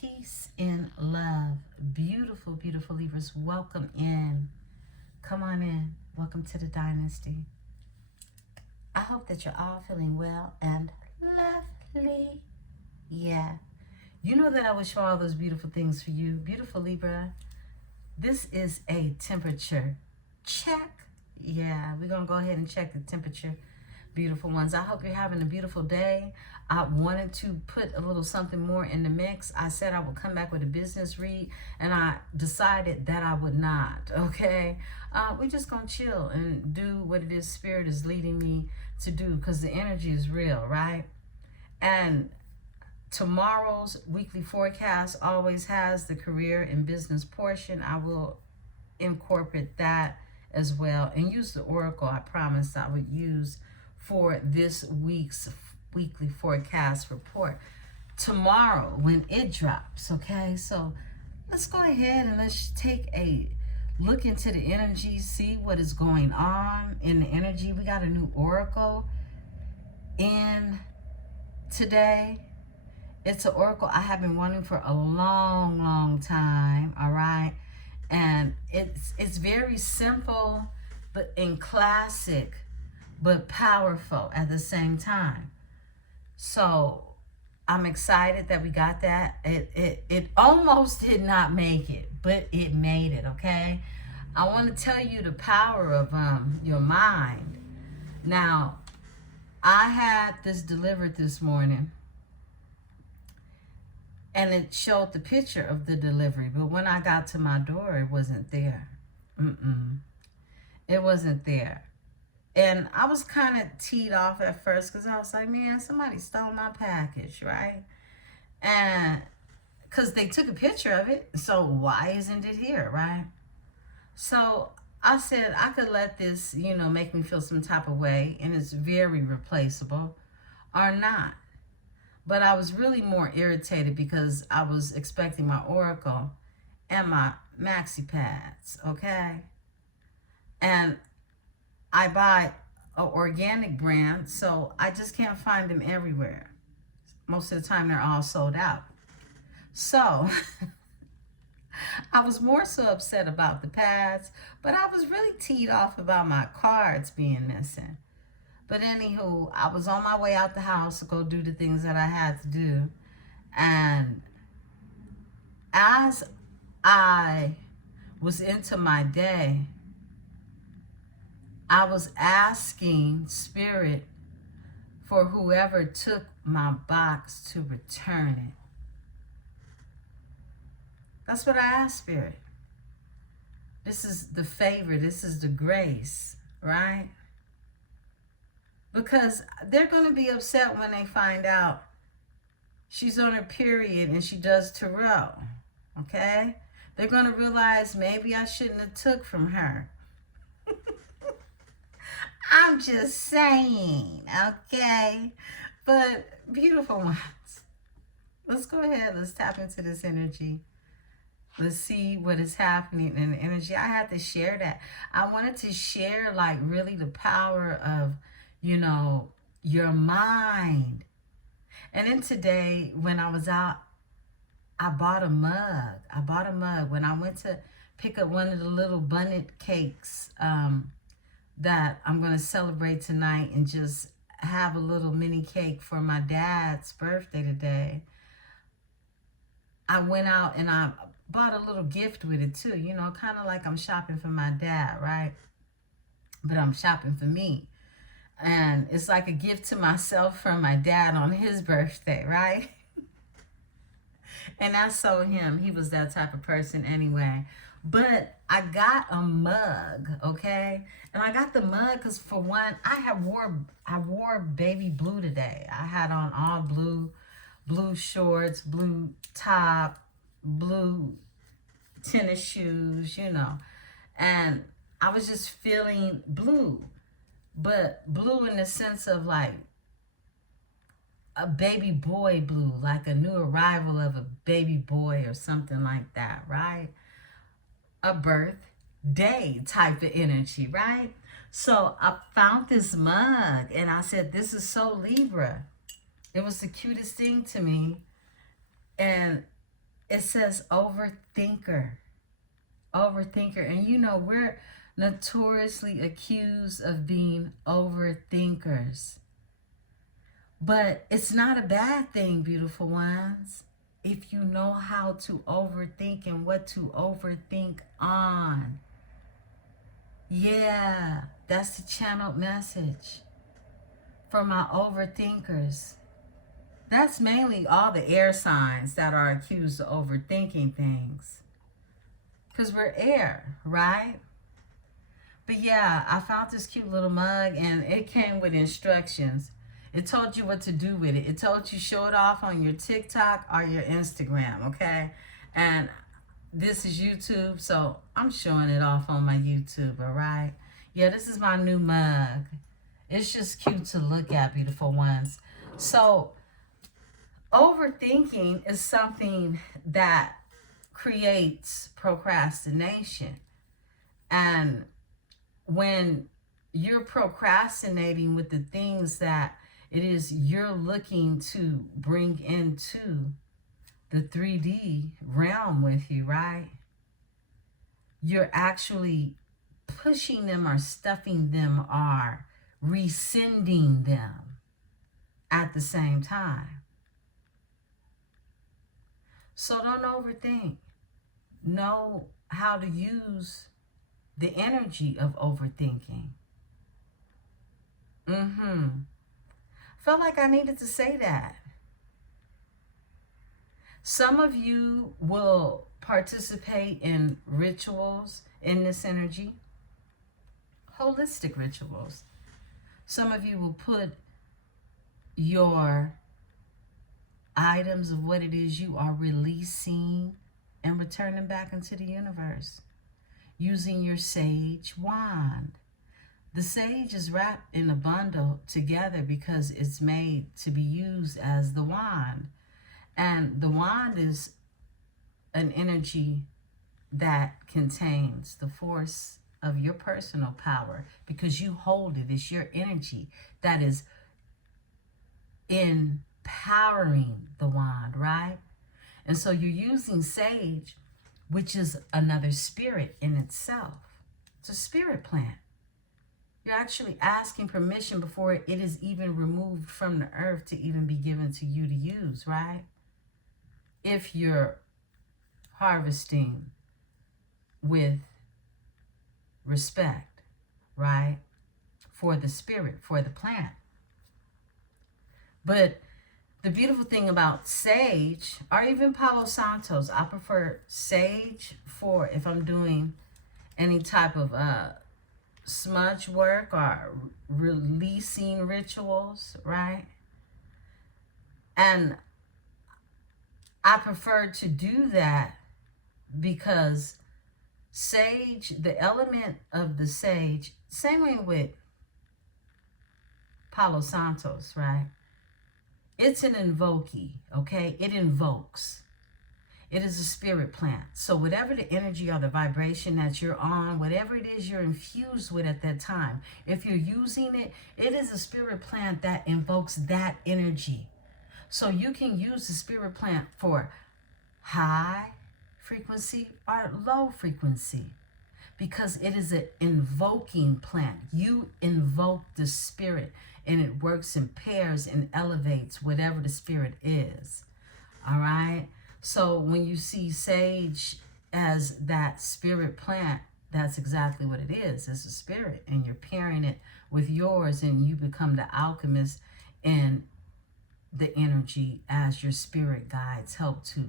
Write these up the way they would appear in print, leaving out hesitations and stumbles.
Peace and love. Beautiful, beautiful Libras. Welcome in. Come on in. Welcome to the dynasty. I hope that you're all feeling well and lovely. Yeah. You know that I wish for all those beautiful things for you. Beautiful Libra. This is a temperature check. Yeah, we're going to go ahead and check the temperature. Beautiful ones. I hope you're having a beautiful day. I wanted to put a little something more in the mix. I said I would come back with a business read, and I decided that I would not, okay? We're just going to chill and do what it is Spirit is leading me to do, because the energy is real, right? And tomorrow's weekly forecast always has the career and business portion. I will incorporate that as well and use the oracle I promised I would use for this week's weekly forecast report tomorrow when it drops. Okay, so let's go ahead and let's take a look into the energy, see what is going on in the energy. We got a new oracle in today. It's an oracle I have been wanting for a long time. All right, and it's very simple but in classic but powerful at the same time. So I'm excited that we got that. It almost did not make it, but it made it. Okay, I want to tell you the power of your mind. Now, I had this delivered this morning, and it showed the picture of the delivery, but when I got to my door, it wasn't there. It wasn't there. And I was kind of teed off at first, because I was like, man, somebody stole my package, right? And because they took a picture of it, so why isn't it here, right? So I said I could let this, make me feel some type of way, and it's very replaceable, or not. But I was really more irritated because I was expecting my oracle and my maxi pads, okay? And I buy an organic brand, so I just can't find them everywhere. Most of the time, they're all sold out. So I was more so upset about the pads, but I was really teed off about my cards being missing. But anywho, I was on my way out the house to go do the things that I had to do. And as I was into my day, I was asking Spirit for whoever took my box to return it. That's what I asked Spirit. This is the favor. This is the grace, right? Because they're going to be upset when they find out she's on her period and she does Tarot, okay? They're going to realize maybe I shouldn't have took from her. I'm just saying, okay? But beautiful ones, let's go ahead. Let's tap into this energy. Let's see what is happening in the energy. I had to share that. I wanted to share, like, really the power of, your mind. And then today, when I was out, I bought a mug. When I went to pick up one of the little bunnet cakes that I'm going to celebrate tonight and just have a little mini cake for my dad's birthday today, I went out and I bought a little gift with it too. Kind of like I'm shopping for my dad, right? But I'm shopping for me. And it's like a gift to myself from my dad on his birthday, right? And I saw him. He was that type of person anyway. But I got a mug, okay? And I got the mug because, for one, I wore baby blue today. I had on all blue shorts, blue top, blue tennis shoes, And I was just feeling blue. But blue in the sense of like a baby boy blue, like a new arrival of a baby boy or something like that, right? A birthday type of energy, right? So I found this mug and I said, this is so Libra. It was the cutest thing to me. And it says overthinker. Overthinker. And you know, we're notoriously accused of being overthinkers. But it's not a bad thing, beautiful ones, if you know how to overthink and what to overthink on. Yeah, that's the channeled message for my overthinkers. That's mainly all the air signs that are accused of overthinking things. Because we're air, right? But yeah, I found this cute little mug and it came with instructions. It told you what to do with it. It told you show it off on your TikTok or your Instagram, okay? And this is YouTube, so I'm showing it off on my YouTube, all right? Yeah, this is my new mug. It's just cute to look at, beautiful ones. So overthinking is something that creates procrastination. And when you're procrastinating with the things that it is you're looking to bring into the 3D realm with you, right? You're actually pushing them or stuffing them or rescinding them at the same time. So don't overthink. Know how to use the energy of overthinking. Felt like I needed to say that. Some of you will participate in rituals in this energy, holistic rituals. Some of you will put your items of what it is you are releasing and returning back into the universe using your sage wand. The sage is wrapped in a bundle together because it's made to be used as the wand. And the wand is an energy that contains the force of your personal power because you hold it. It's your energy that is empowering the wand, right? And so you're using sage, which is another spirit in itself. It's a spirit plant. You're actually asking permission before it is even removed from the earth to even be given to you to use, right? If you're harvesting with respect, right? For the spirit, for the plant. But the beautiful thing about sage, or even Palo Santos, I prefer sage for if I'm doing any type of smudge work or releasing rituals, right? And I prefer to do that because sage, the element of the sage, same way with Palo Santos, right? It's an invokee, okay? It invokes. It is a spirit plant. So whatever the energy or the vibration that you're on, whatever it is you're infused with at that time, if you're using it, it is a spirit plant that invokes that energy. So you can use the spirit plant for high frequency or low frequency because it is an invoking plant. You invoke the spirit and it works in pairs and elevates whatever the spirit is. All right? So when you see sage as that spirit plant, that's exactly what it is. It's a spirit, and you're pairing it with yours, and you become the alchemist in the energy as your spirit guides help to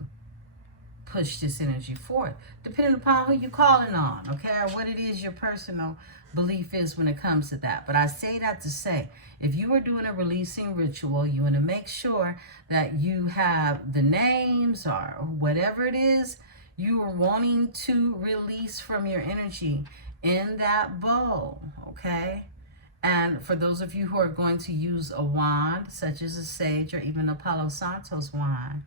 push this energy forth, depending upon who you're calling on, okay, or what it is your personal belief is when it comes to that. But I say that to say, if you are doing a releasing ritual, you want to make sure that you have the names or whatever it is you are wanting to release from your energy in that bowl, okay? And for those of you who are going to use a wand, such as a sage or even a Palo Santos wand,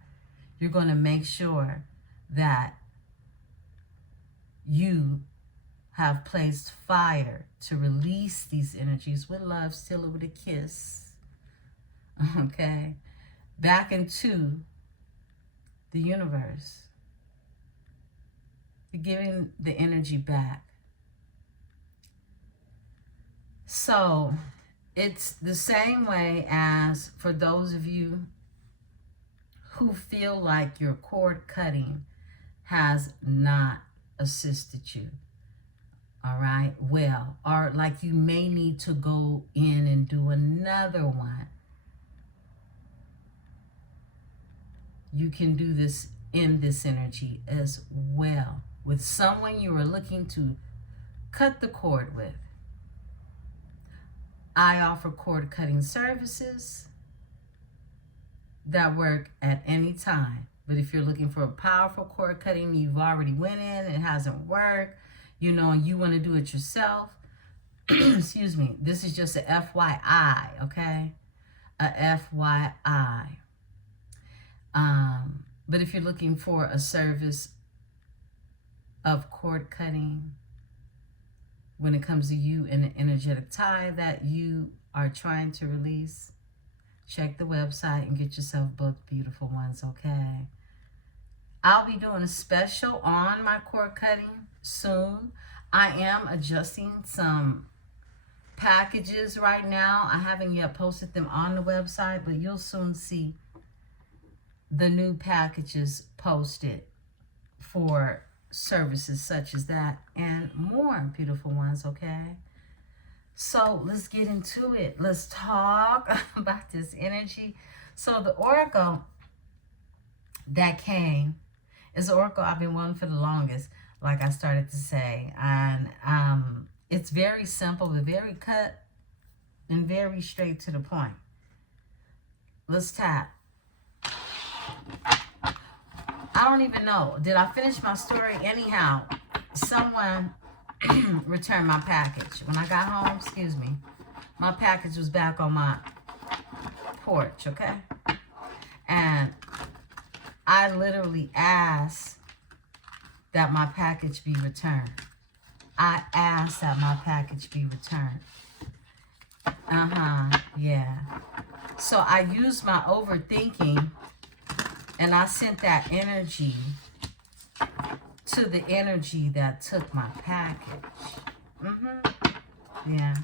you're going to make sure that you have placed fire to release these energies with love, seal it with a kiss, okay, back into the universe, You're giving the energy back. So it's the same way as for those of you who feel like your cord cutting has not assisted you. All right, well, or like you may need to go in and do another one. You can do this in this energy as well with someone you are looking to cut the cord with. I offer cord cutting services that work at any time. But if you're looking for a powerful cord cutting, you've already went in, it hasn't worked, you know, and you want to do it yourself, excuse me, this is just a FYI, okay? A FYI. But if you're looking for a service of cord cutting, when it comes to you and the energetic tie that you are trying to release, check the website and get yourself booked, beautiful ones, okay? I'll be doing a special on my cord cutting soon. I am adjusting some packages right now. I haven't yet posted them on the website, but you'll soon see the new packages posted for services such as that and more, beautiful ones, okay? So let's get into it. Let's talk about this energy. So the oracle that came is the oracle I've been wanting for the longest, like I started to say. And it's very simple, but very cut and very straight to the point. Let's tap. I don't even know. Did I finish my story? Anyhow, someone returned my package. When I got home, excuse me, my package was back on my porch, okay? And I literally asked that my package be returned. I asked that my package be returned. Yeah. So I used my overthinking and I sent that energy to the energy that took my package. Yeah.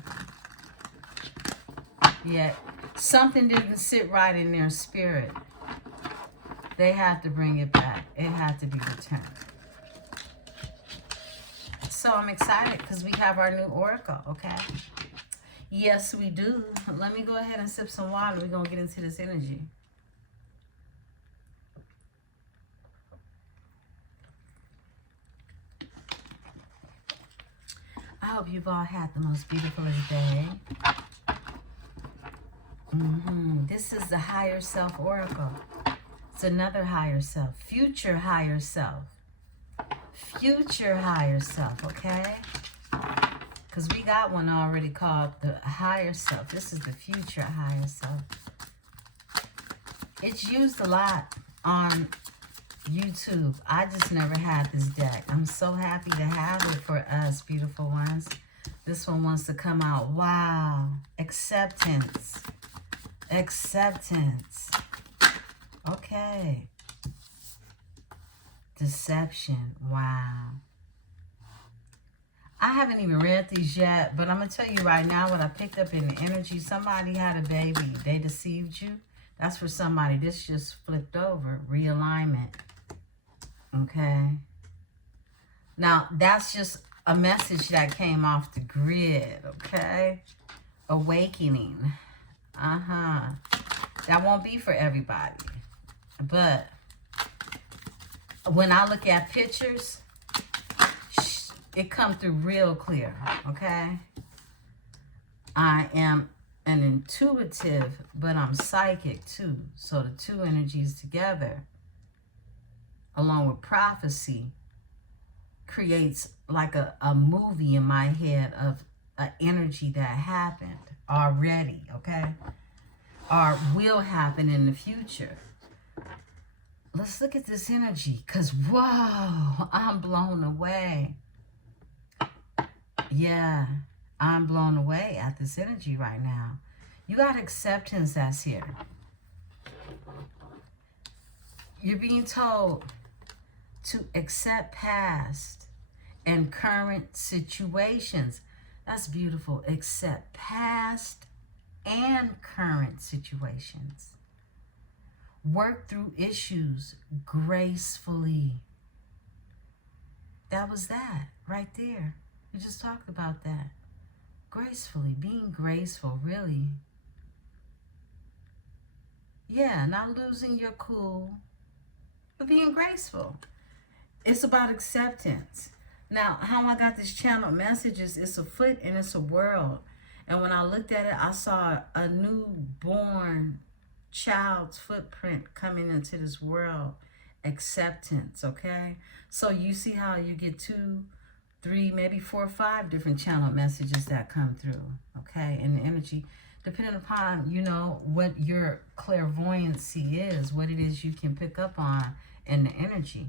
Yeah. Something didn't sit right in their spirit. They had to bring it back. It had to be returned. So I'm excited because we have our new oracle, okay? Yes, we do. Let me go ahead and sip some water. We're going to get into this energy. I hope you've all had the most beautiful day. This is the higher self oracle. It's another higher self. Future higher self. Future higher self, okay? Because we got one already called the higher self. This is the future higher self. It's used a lot on YouTube. I just never had this deck. I'm so happy to have it for us, beautiful ones. This one wants to come out. Wow. Acceptance. Acceptance. Okay. Deception. Wow. I haven't even read these yet, but I'm going to tell you right now what I picked up in the energy. Somebody had a baby. They deceived you. That's for somebody. This just flipped over. Realignment. Okay. Now, that's just a message that came off the grid. Okay. Awakening. That won't be for everybody. But when I look at pictures, it comes through real clear, okay? I am an intuitive, but I'm psychic too. So the two energies together, along with prophecy, creates like a movie in my head of an energy that happened already, okay? Or will happen in the future. Let's look at this energy, because, whoa, I'm blown away. Yeah, I'm blown away at this energy right now. You got acceptance that's here. You're being told to accept past and current situations. That's beautiful. Accept past and current situations. Work through issues gracefully. That was that right there. We just talked about that. Gracefully, being graceful, really. Yeah, not losing your cool, but being graceful. It's about acceptance. Now, how I got this channel message is it's a foot and it's a world. And when I looked at it, I saw a newborn child's footprint coming into this world. Acceptance, okay? So you see how you get 2, 3, maybe 4 or 5 different channel messages that come through, okay? And the energy, depending upon, you know, what your clairvoyancy is, what it is you can pick up on in the energy.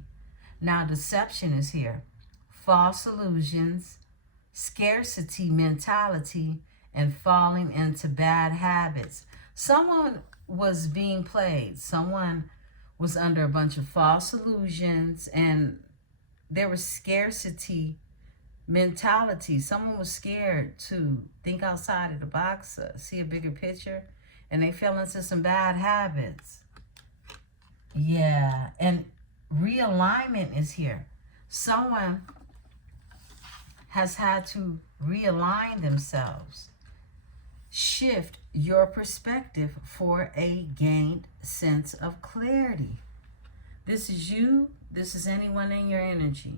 Now, deception is here. False illusions, scarcity mentality, and falling into bad habits. Someone was being played. Someone was under a bunch of false illusions, and there was scarcity mentality. Someone was scared to think outside of the box, see a bigger picture, and they fell into some bad habits. Yeah, and realignment is here. Someone has had to realign themselves. Shift your perspective for a gained sense of clarity. This is you. This is anyone in your energy.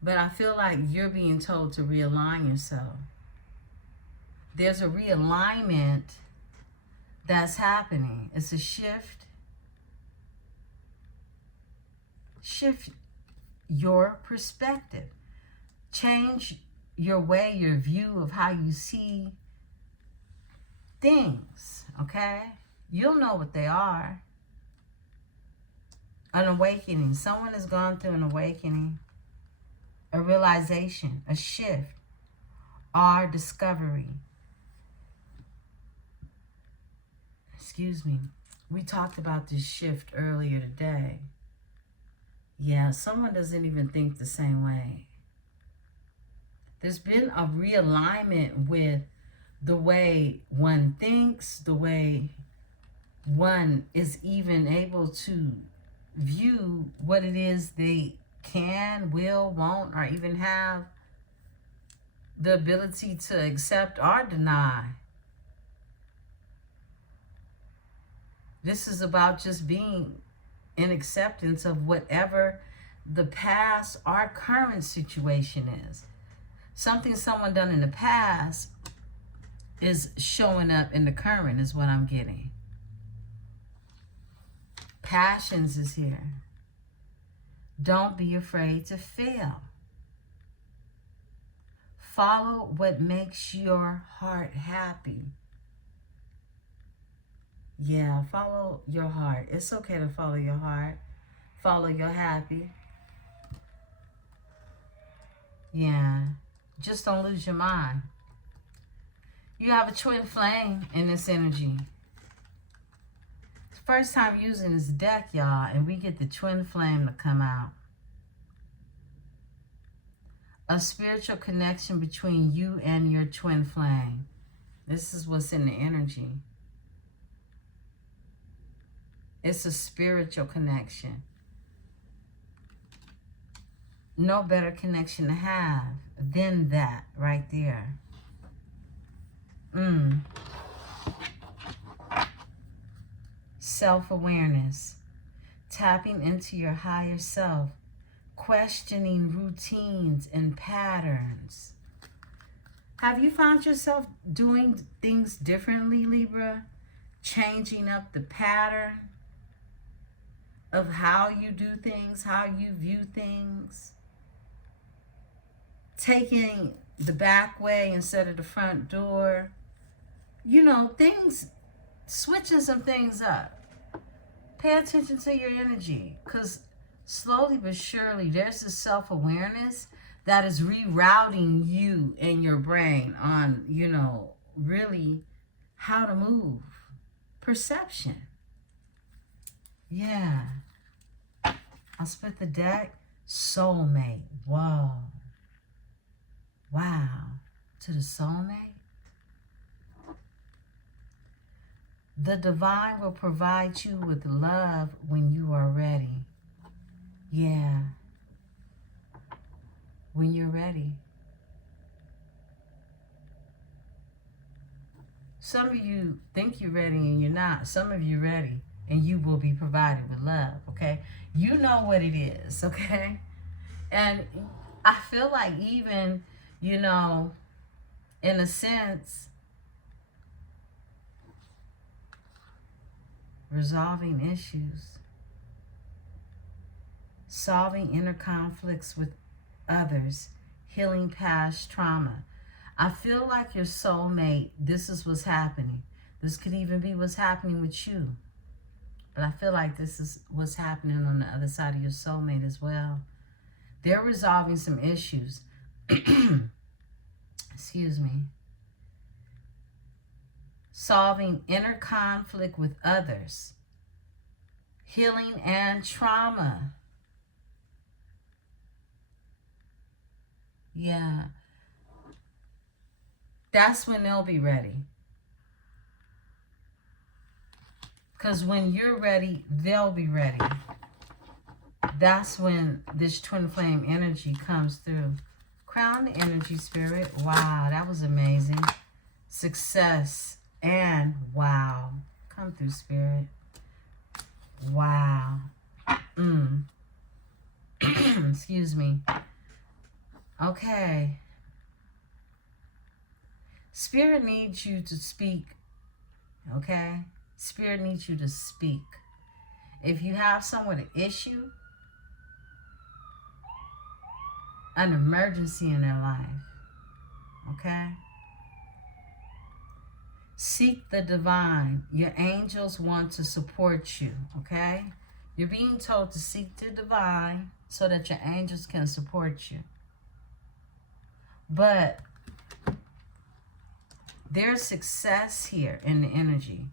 But I feel like you're being told to realign yourself. There's a realignment that's happening. It's a shift. Shift your perspective. Change your way, your view of how you see things, okay? You'll know what they are. An awakening. Someone has gone through an awakening, a realization, a shift, or discovery. Excuse me. We talked about this shift earlier today. Yeah, someone doesn't even think the same way. There's been a realignment with the way one thinks, the way one is even able to view what it is they can, will, won't, or even have the ability to accept or deny. This is about just being in acceptance of whatever the past or current situation is. Something someone done in the past is showing up in the current is what I'm getting. Passions is here. Don't be afraid to fail. Follow what makes your heart happy. Yeah, follow your heart. It's okay to follow your heart. Follow your happy. Yeah. Just don't lose your mind. You have a twin flame in this energy. It's the first time using this deck, y'all, and we get the twin flame to come out. A spiritual connection between you and your twin flame. This is what's in the energy. It's a spiritual connection. No better connection to have than that right there. Self-awareness. Tapping into your higher self. Questioning routines and patterns. Have you found yourself doing things differently, Libra? Changing up the pattern of how you do things, how you view things. Taking the back way instead of the front door. You know, things, switching some things up. Pay attention to your energy, because slowly but surely there's this self-awareness that is rerouting you and your brain on, you know, really how to move. Perception. Yeah. split the deck. Soulmate. Whoa. Wow. To the soulmate. The divine will provide you with love when you are ready. Yeah. When you're ready. Some of you think you're ready and you're not. Some of you ready and you will be provided with love, okay? You know what it is, okay? And I feel like even, you know, in a sense, resolving issues, solving inner conflicts with others, healing past trauma. I feel like your soulmate, this is what's happening. This could even be what's happening with you. But I feel like this is what's happening on the other side of your soulmate as well. They're resolving some issues. Excuse me. Solving inner conflict with others. Healing and trauma. Yeah. That's when they'll be ready. Because when you're ready, they'll be ready. That's when this twin flame energy comes through. Crown the energy, spirit. Wow, that was amazing. Success and wow. Come through, spirit. Wow. Excuse me. Okay. Spirit needs you to speak. Okay? Spirit needs you to speak. If you have someone an issue, an emergency in their life, okay? Seek the divine. Your angels want to support you, okay? You're being told to seek the divine so that your angels can support you. But there's success here in the energy.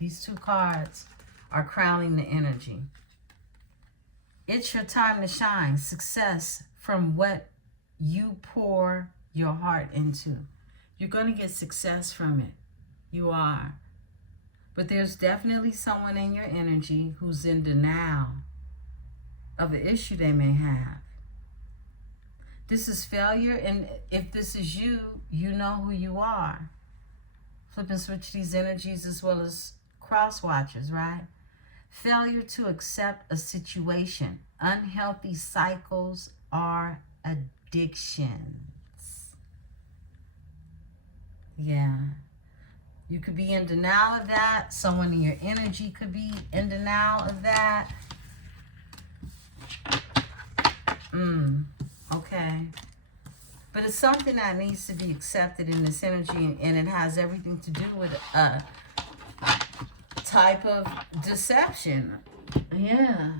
These two cards are crowning the energy. It's your time to shine. Success from what you pour your heart into. You're going to get success from it. You are. But there's definitely someone in your energy who's in denial of the issue they may have. This is failure, and if this is you, you know who you are. Flip and switch these energies as well as cross watchers, right? Failure to accept a situation. Unhealthy cycles are addictions. Yeah. You could be in denial of that. Someone in your energy could be in denial of that. Okay. But it's something that needs to be accepted in this energy, and it has everything to do with a type of deception. Yeah.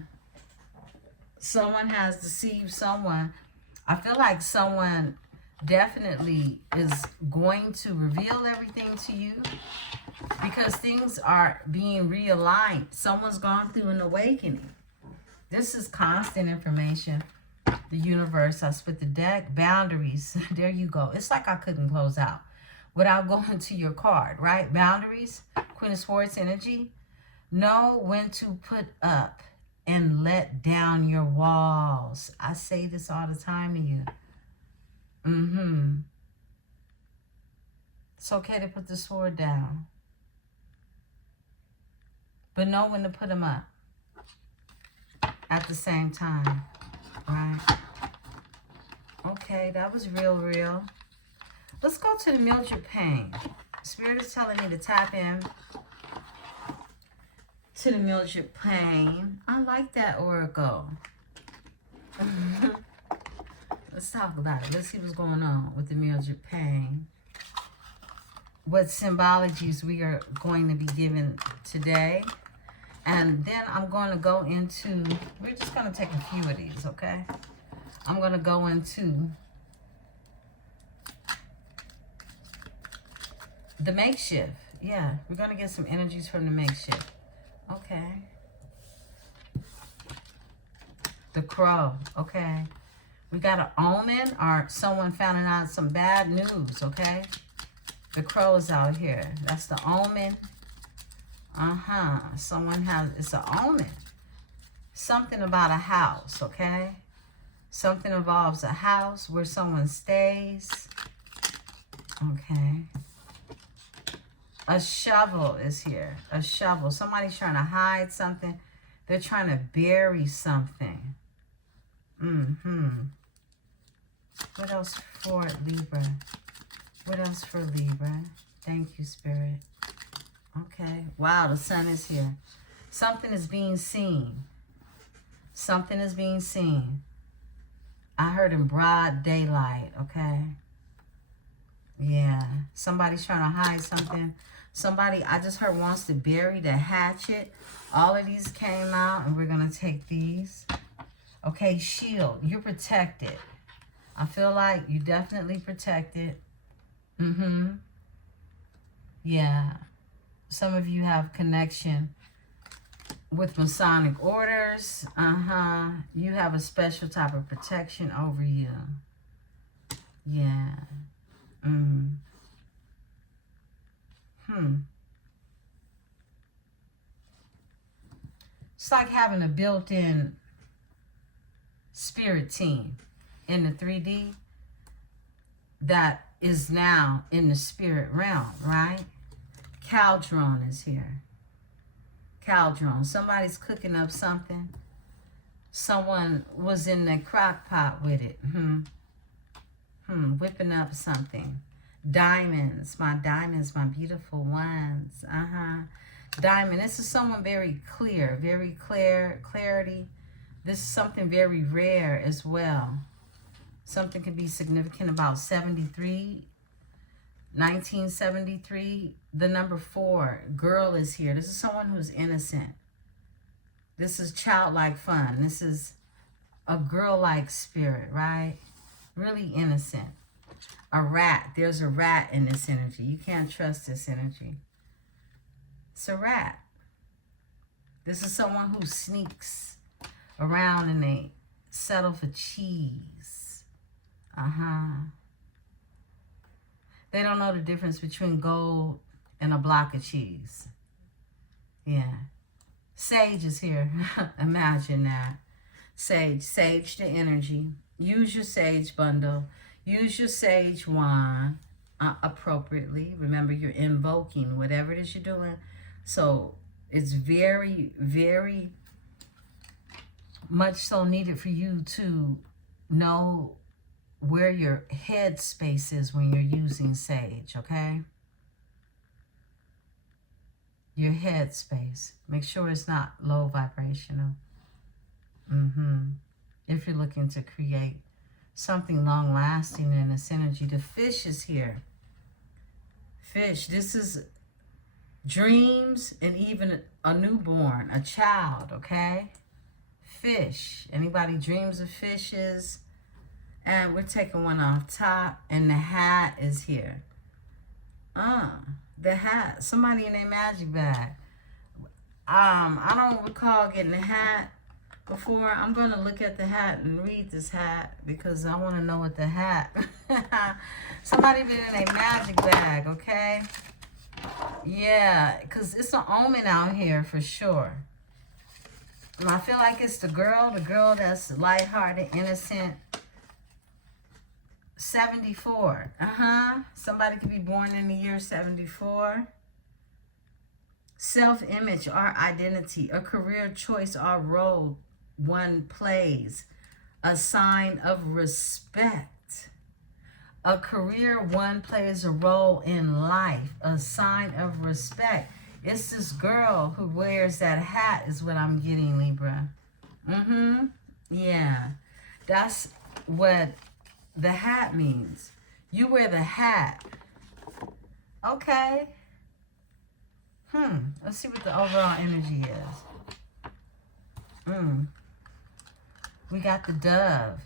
Someone has deceived someone. I feel like someone definitely is going to reveal everything to you because things are being realigned. Someone's gone through an awakening. This is constant information. The universe, I split the deck, boundaries. There you go. It's like I couldn't close out without going to your card, right? Boundaries, Queen of Swords energy. Know when to put up and let down your walls. I say this all the time to you. It's okay to put the sword down. But know when to put them up at the same time, right? Okay, that was real. Let's go to the Mildred Payne. Spirit is telling me to tap in to the Mildred Payne. I like that oracle. Let's talk about it. Let's see what's going on with the Mildred Payne. What symbologies we are going to be given today. And then I'm going to go into, we're just going to take a few of these, okay? I'm going to go into the makeshift. Yeah, we're going to get some energies from the makeshift. Okay. The Crow, okay? We got an omen or someone finding out some bad news, okay? The Crow is out here. That's the omen. Someone has, it's an omen. Something about a house, okay? Something involves a house where someone stays. Okay. A shovel is here. A shovel. Somebody's trying to hide something. They're trying to bury something. What else for Libra? What else for Libra? Thank you, Spirit. Okay. Wow, the sun is here. Something is being seen. Something is being seen. I heard in broad daylight, okay? Yeah. Somebody's trying to hide something. Somebody, I just heard, wants to bury the hatchet. All of these came out, and we're going to take these. Okay, shield. You're protected. I feel like you're definitely protected. Yeah. Some of you have connection with Masonic orders. You have a special type of protection over you. Yeah. It's like having a built-in spirit team in the 3D that is now in the spirit realm, right? Caldron is here. Caldron. Somebody's cooking up something. Someone was in the crock pot with it. Whipping up something. Diamonds. My diamonds, my beautiful ones. Diamond. This is someone very clear. Very clear. Clarity. This is something very rare as well. Something could be significant about 73. 1973. The number 4. Girl is here. This is someone who's innocent. This is childlike fun. This is a girl-like spirit, right? Really innocent. A rat. There's a rat in this energy. You can't trust this energy. It's a rat. This is someone who sneaks around and they settle for cheese. They don't know the difference between gold and a block of cheese. Yeah. Sage is here. Imagine that. Sage. Sage the energy. Use your sage bundle. Use your sage wand appropriately. Remember, you're invoking whatever it is you're doing. So it's very, very much so needed for you to know where your head space is when you're using sage, okay? Your head space. Make sure it's not low vibrational. If you're looking to create something long-lasting in this energy. The fish is here. Fish. This is dreams and even a newborn, a child, okay? Fish. Anybody dreams of fishes? And we're taking one off top. And the hat is here. The hat. Somebody in their magic bag. I don't recall getting a hat before. I'm going to look at the hat and read this hat because I want to know what the hat. Somebody been in a magic bag, okay? Yeah, because it's an omen out here for sure. And I feel like it's the girl that's lighthearted, innocent. 74. Somebody could be born in the year 74. Self-image or identity, a career choice or role one plays, a sign of respect. A career one plays a role in life, a sign of respect. It's this girl who wears that hat is what I'm getting, Libra. Yeah. That's what the hat means. You wear the hat. Okay. Let's see what the overall energy is. We got the dove.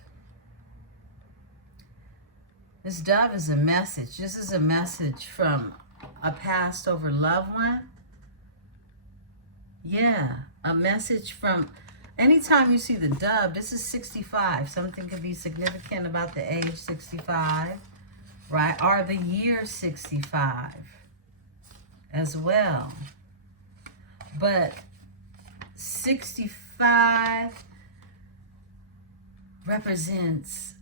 This dove is a message. This is a message from a passed over loved one. Yeah, a message from Anytime you see the dove, this is 65. Something could be significant about the age 65, right? Or the year 65 as well. But 65 represents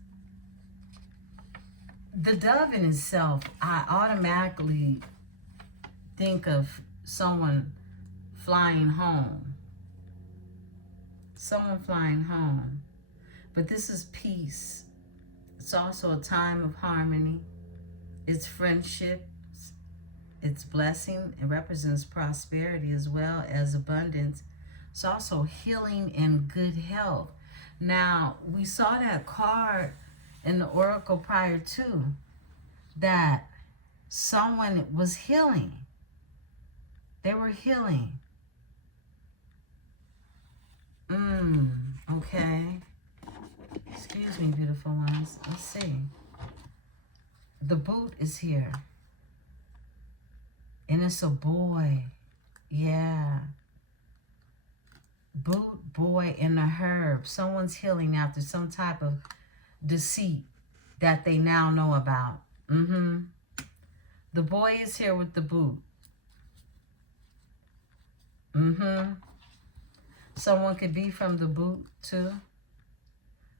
the dove in itself. I automatically think of someone flying home. Someone flying home. But this is peace. It's also a time of harmony. It's friendship. It's blessing. It represents prosperity as well as abundance. It's also healing and good health. Now, we saw that card in the oracle prior to that someone was healing. They were healing. Okay. Excuse me, beautiful ones. Let's see. The boot is here. And it's a boy. Yeah. Boot, boy, and a herb. Someone's healing after some type of deceit that they now know about. The boy is here with the boot. Someone could be from the boot too.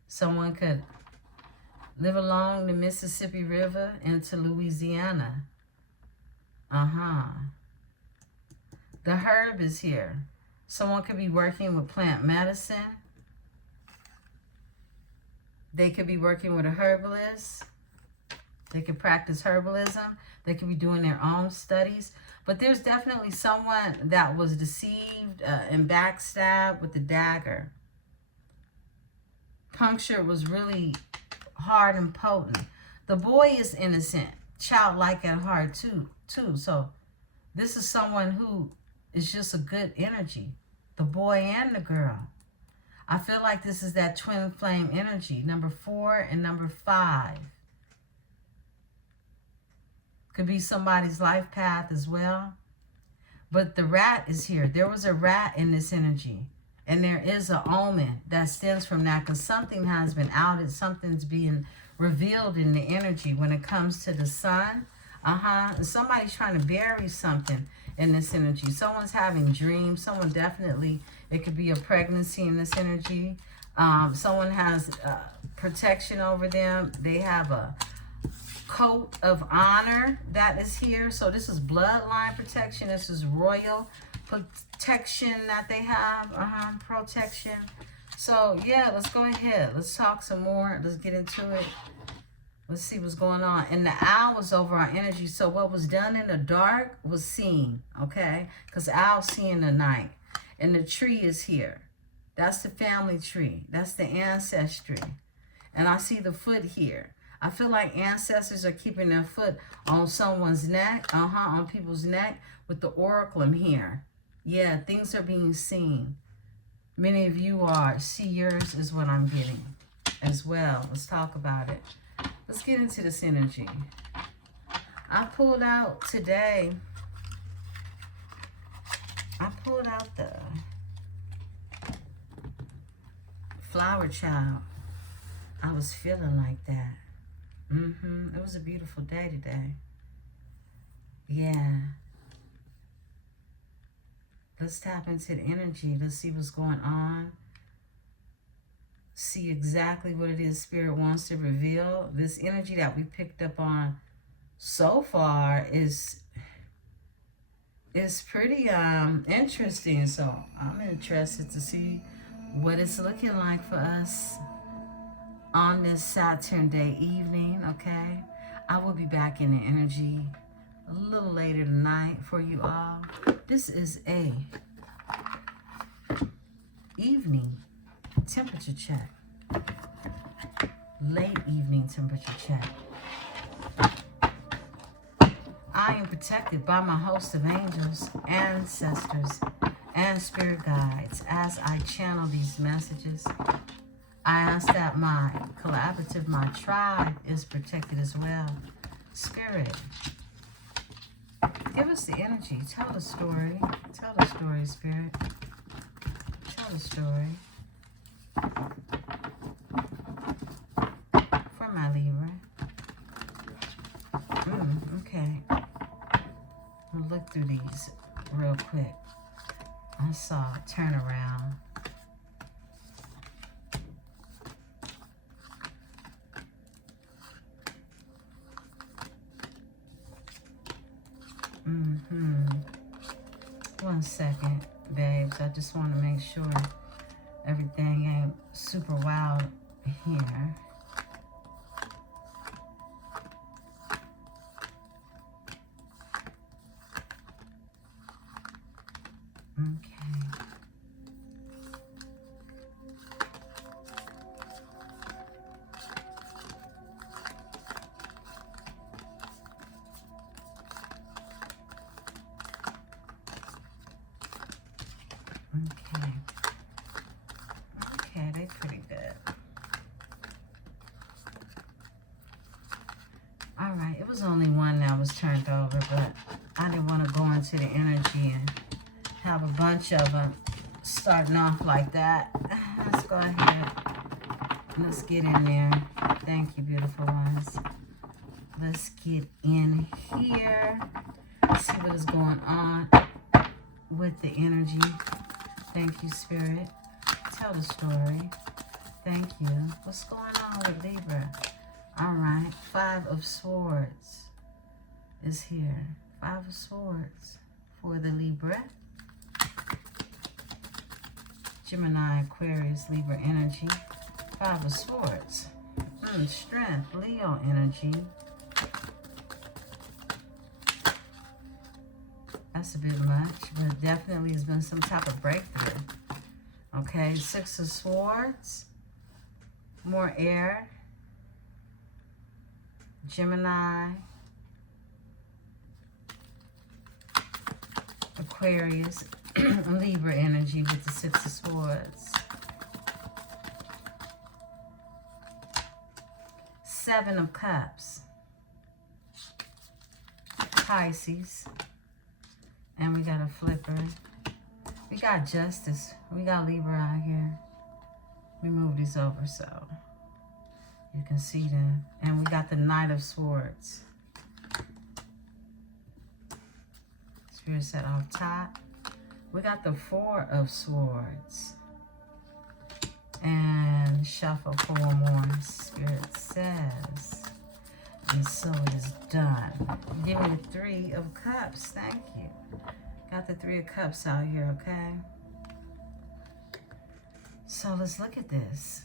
Someone could live along the Mississippi River into Louisiana. The herb is here. Someone could be working with plant medicine. They could be working with a herbalist. They could practice herbalism. They could be doing their own studies. But there's definitely someone that was deceived and backstabbed with the dagger. Puncture was really hard and potent. The boy is innocent, childlike at heart too. So this is someone who is just a good energy. The boy and the girl. I feel like this is that twin flame energy. Number 4 and number 5. Could be somebody's life path as well. But the rat is here. There was a rat in this energy. And there is an omen that stems from that because something has been outed. Something's being revealed in the energy when it comes to the sun. And somebody's trying to bury something in this energy. Someone's having dreams. Someone definitely, it could be a pregnancy in this energy. Someone has protection over them. They have a coat of honor that is here. So this is bloodline protection. This is royal protection that they have. Protection. So yeah, let's go ahead. Let's talk some more. Let's get into it. Let's see what's going on. And the owl was over our energy. So what was done in the dark was seen. Okay? Because owls see in the night. And the tree is here. That's the family tree. That's the ancestry. And I see the foot here. I feel like ancestors are keeping their foot on someone's neck. On people's neck with the oracle here. Yeah, things are being seen. Many of you are seers is what I'm getting as well. Let's talk about it. Let's get into this energy. I pulled out today. I pulled out the flower child. I was feeling like that. It was a beautiful day today. Yeah. Let's tap into the energy. Let's see what's going on. See exactly what it is Spirit wants to reveal. This energy that we picked up on so far is pretty interesting. So I'm interested to see what it's looking like for us on this Saturn Day evening, okay? I will be back in the energy a little later tonight for you all. This is a evening temperature check. Late evening temperature check. I am protected by my host of angels, ancestors, and spirit guides as I channel these messages. I ask that my collaborative, my tribe is protected as well. Spirit, give us the energy. Tell the story. Tell the story, Spirit. Tell the story. real quick. I saw a turnaround. One second, babes. I just want to make sure everything ain't super wild here. Okay, they pretty good. Alright, it was only one that was turned over, but I didn't want to go into the energy and have a bunch of them starting off like that. Let's go ahead. Let's get in there. Thank you, beautiful ones. Let's get in here. See what is going on with the energy. Thank you, Spirit. Tell the story. Thank you. What's going on with Libra? All right. 5 of Swords is here. 5 of Swords for the Libra. Gemini, Aquarius, Libra energy. 5 of Swords. Strength, Leo energy. That's a bit much, but definitely has been some type of breakthrough. Okay, 6 of Swords. More air. Gemini. Aquarius. Libra energy with the 6 of Swords. 7 of Cups. Pisces. And we got a flipper. We got Justice. We got Libra out here. We move these over so you can see them. And we got the Knight of Swords. Spirit set off top. We got the 4 of Swords. And shuffle 4 more. Spirit says. And so it is done. Give me the 3 of Cups. Thank you. Got the 3 of Cups out here, okay? So let's look at this.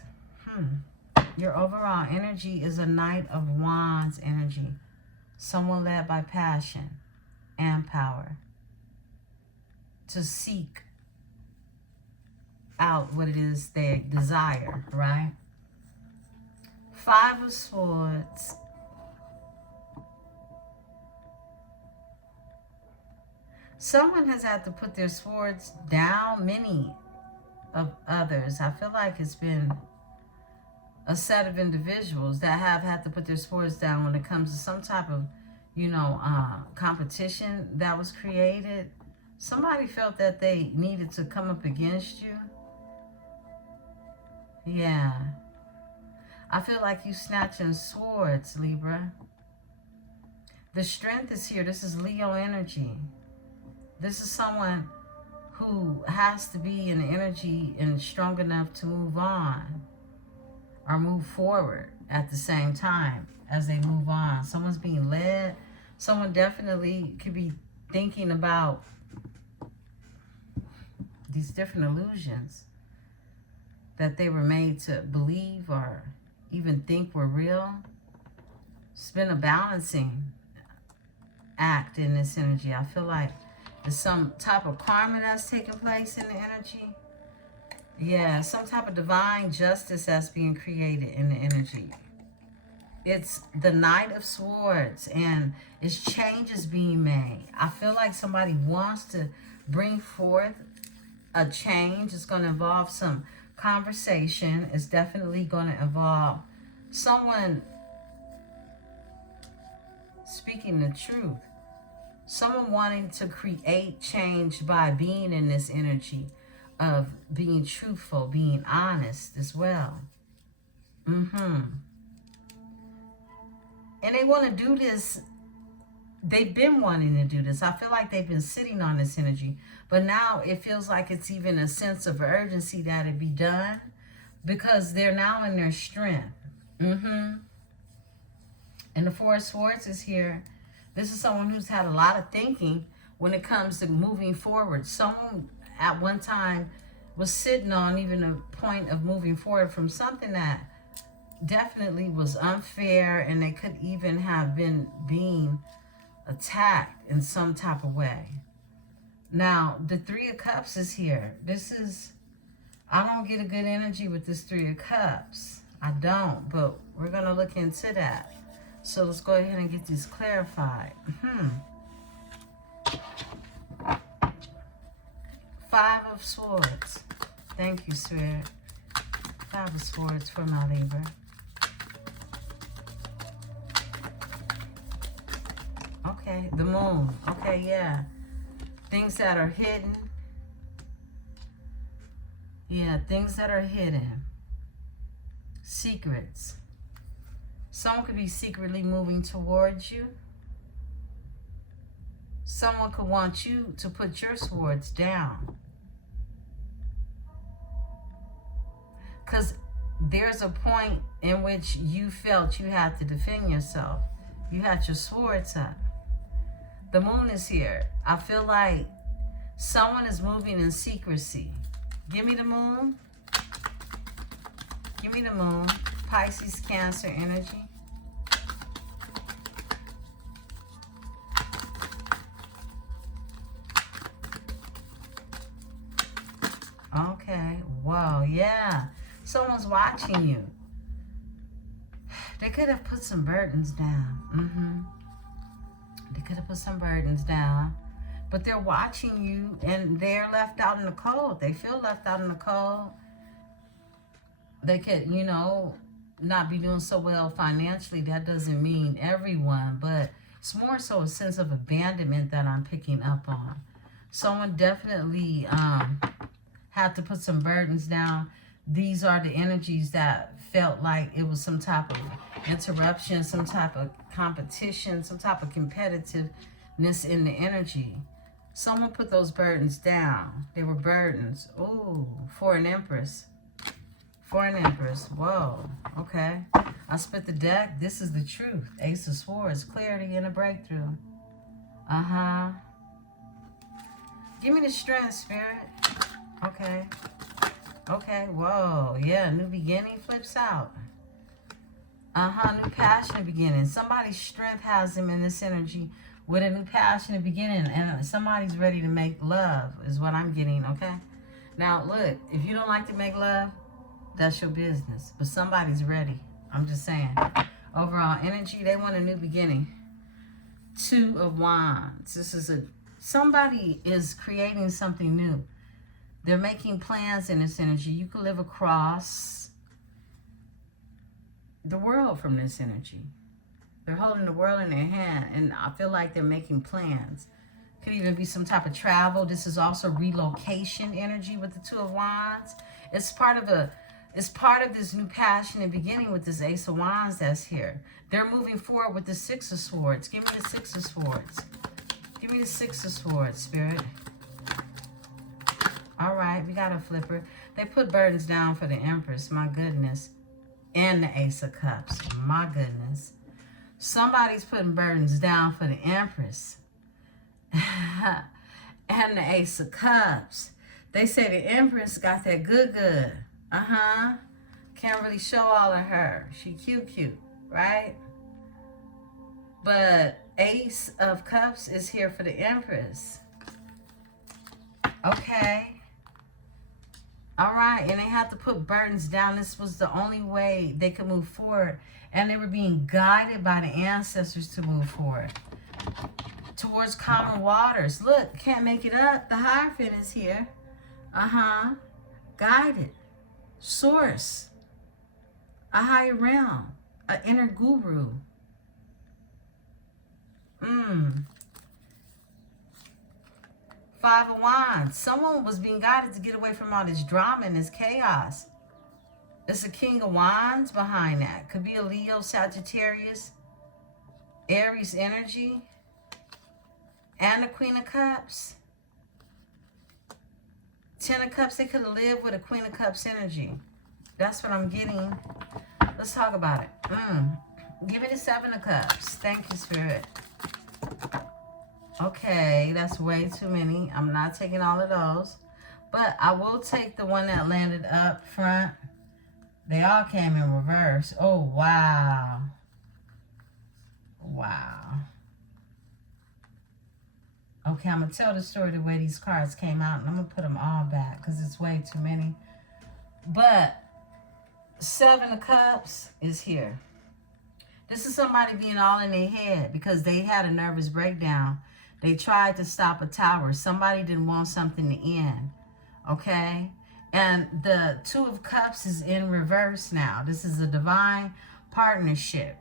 Your overall energy is a Knight of Wands energy. Someone led by passion and power to seek out what it is they desire, right? 5 of Swords. Someone has had to put their swords down. Many of others. I feel like it's been a set of individuals that have had to put their swords down when it comes to some type of, competition that was created. Somebody felt that they needed to come up against you. Yeah. I feel like you snatching swords, Libra. The strength is here. This is Leo energy. This is someone who has to be in the energy and strong enough to move on or move forward at the same time as they move on. Someone's being led. Someone definitely could be thinking about these different illusions that they were made to believe or even think were real. It's been a balancing act in this energy. I feel like there's some type of karma that's taking place in the energy. Yeah, some type of divine justice that's being created in the energy. It's the Knight of Swords, and it's changes being made. I feel like somebody wants to bring forth a change. It's going to involve some conversation. It's definitely going to involve someone speaking the truth. Someone wanting to create change by being in this energy of being truthful, being honest as well. And they want to do this they've been wanting to do this. I feel like they've been sitting on this energy. But now it feels like it's even a sense of urgency that it be done. Because they're now in their strength. And the Four of Swords is here. This is someone who's had a lot of thinking when it comes to moving forward. Someone at one time was sitting on even a point of moving forward from something that definitely was unfair, and they could even have been being attacked in some type of way. Now, the Three of Cups is here. This is, I don't get a good energy with this Three of Cups. I don't, but we're going to look into that. So let's go ahead and get this clarified. Five of Swords. Thank you, Spirit. Five of Swords for my Libra. Okay, the Moon. Okay, yeah. Things that are hidden. Yeah, things that are hidden. Secrets. Someone could be secretly moving towards you. Someone could want you to put your swords down. Because there's a point in which you felt you had to defend yourself. You had your swords up. The Moon is here. I feel like someone is moving in secrecy. Give me the Moon. Give me the Moon. Pisces, Cancer energy. Okay. Whoa. Yeah. Someone's watching you. They could have put some burdens down. They could have put some burdens down. But they're watching you, and they're left out in the cold. They feel left out in the cold. They could, you know, not be doing so well financially. That doesn't mean everyone, but it's more so a sense of abandonment that I'm picking up on. Someone definitely had to put some burdens down. These are the energies that felt like it was some type of interruption, some type of competition, some type of competitiveness in the energy. Someone put those burdens down. They were burdens. Ooh, for an Empress. For an Empress. Whoa. Okay. I split the deck. This is the truth. Ace of Swords. Clarity and a breakthrough. Give me the strength, Spirit. Okay. Okay. Whoa. Yeah. New beginning flips out. New passionate beginning. Somebody's strength has them in this energy with a new passionate beginning. And somebody's ready to make love is what I'm getting. Okay. Now, look. If you don't like to make love, that's your business. But somebody's ready. I'm just saying. Overall energy, they want a new beginning. Two of Wands. This is somebody is creating something new. They're making plans in this energy. You could live across the world from this energy. They're holding the world in their hand, and I feel like they're making plans. Could even be some type of travel. This is also relocation energy with the Two of Wands. It's part of this new passion and beginning with this Ace of Wands that's here. They're moving forward with the Six of Swords. Give me the Six of Swords. Give me the Six of Swords, Spirit. All right, we got a flipper. They put burdens down for the Empress. My goodness. And the Ace of Cups. My goodness. Somebody's putting burdens down for the Empress. And the Ace of Cups. They say the Empress got that good. Can't really show all of her. She cute, right? But Ace of Cups is here for the Empress. Okay. All right. And they had to put burdens down. This was the only way they could move forward. And they were being guided by the ancestors to move forward. Towards calmer waters. Look, can't make it up. The Hierophant is here. Guided. Source. A higher realm. An inner guru. Five of Wands. Someone was being guided to get away from all this drama and this chaos. It's a King of Wands behind that. Could be a Leo, Sagittarius, Aries energy. and the Queen of Cups. 10 of Cups, they could have lived with a Queen of Cups energy. That's what I'm getting. Let's talk about it. Give me the 7 of Cups. Thank you, Spirit. Okay, that's way too many. I'm not taking all of those. But I will take the one that landed up front. They all came in reverse. Oh, wow. Wow. Okay, I'm going to tell the story the way these cards came out. And I'm going to put them all back because it's way too many. But 7 of Cups is here. This is somebody being all in their head because they had a nervous breakdown. They tried to stop a tower. Somebody didn't want something to end. Okay? And the 2 of Cups is in reverse now. This is a divine partnership.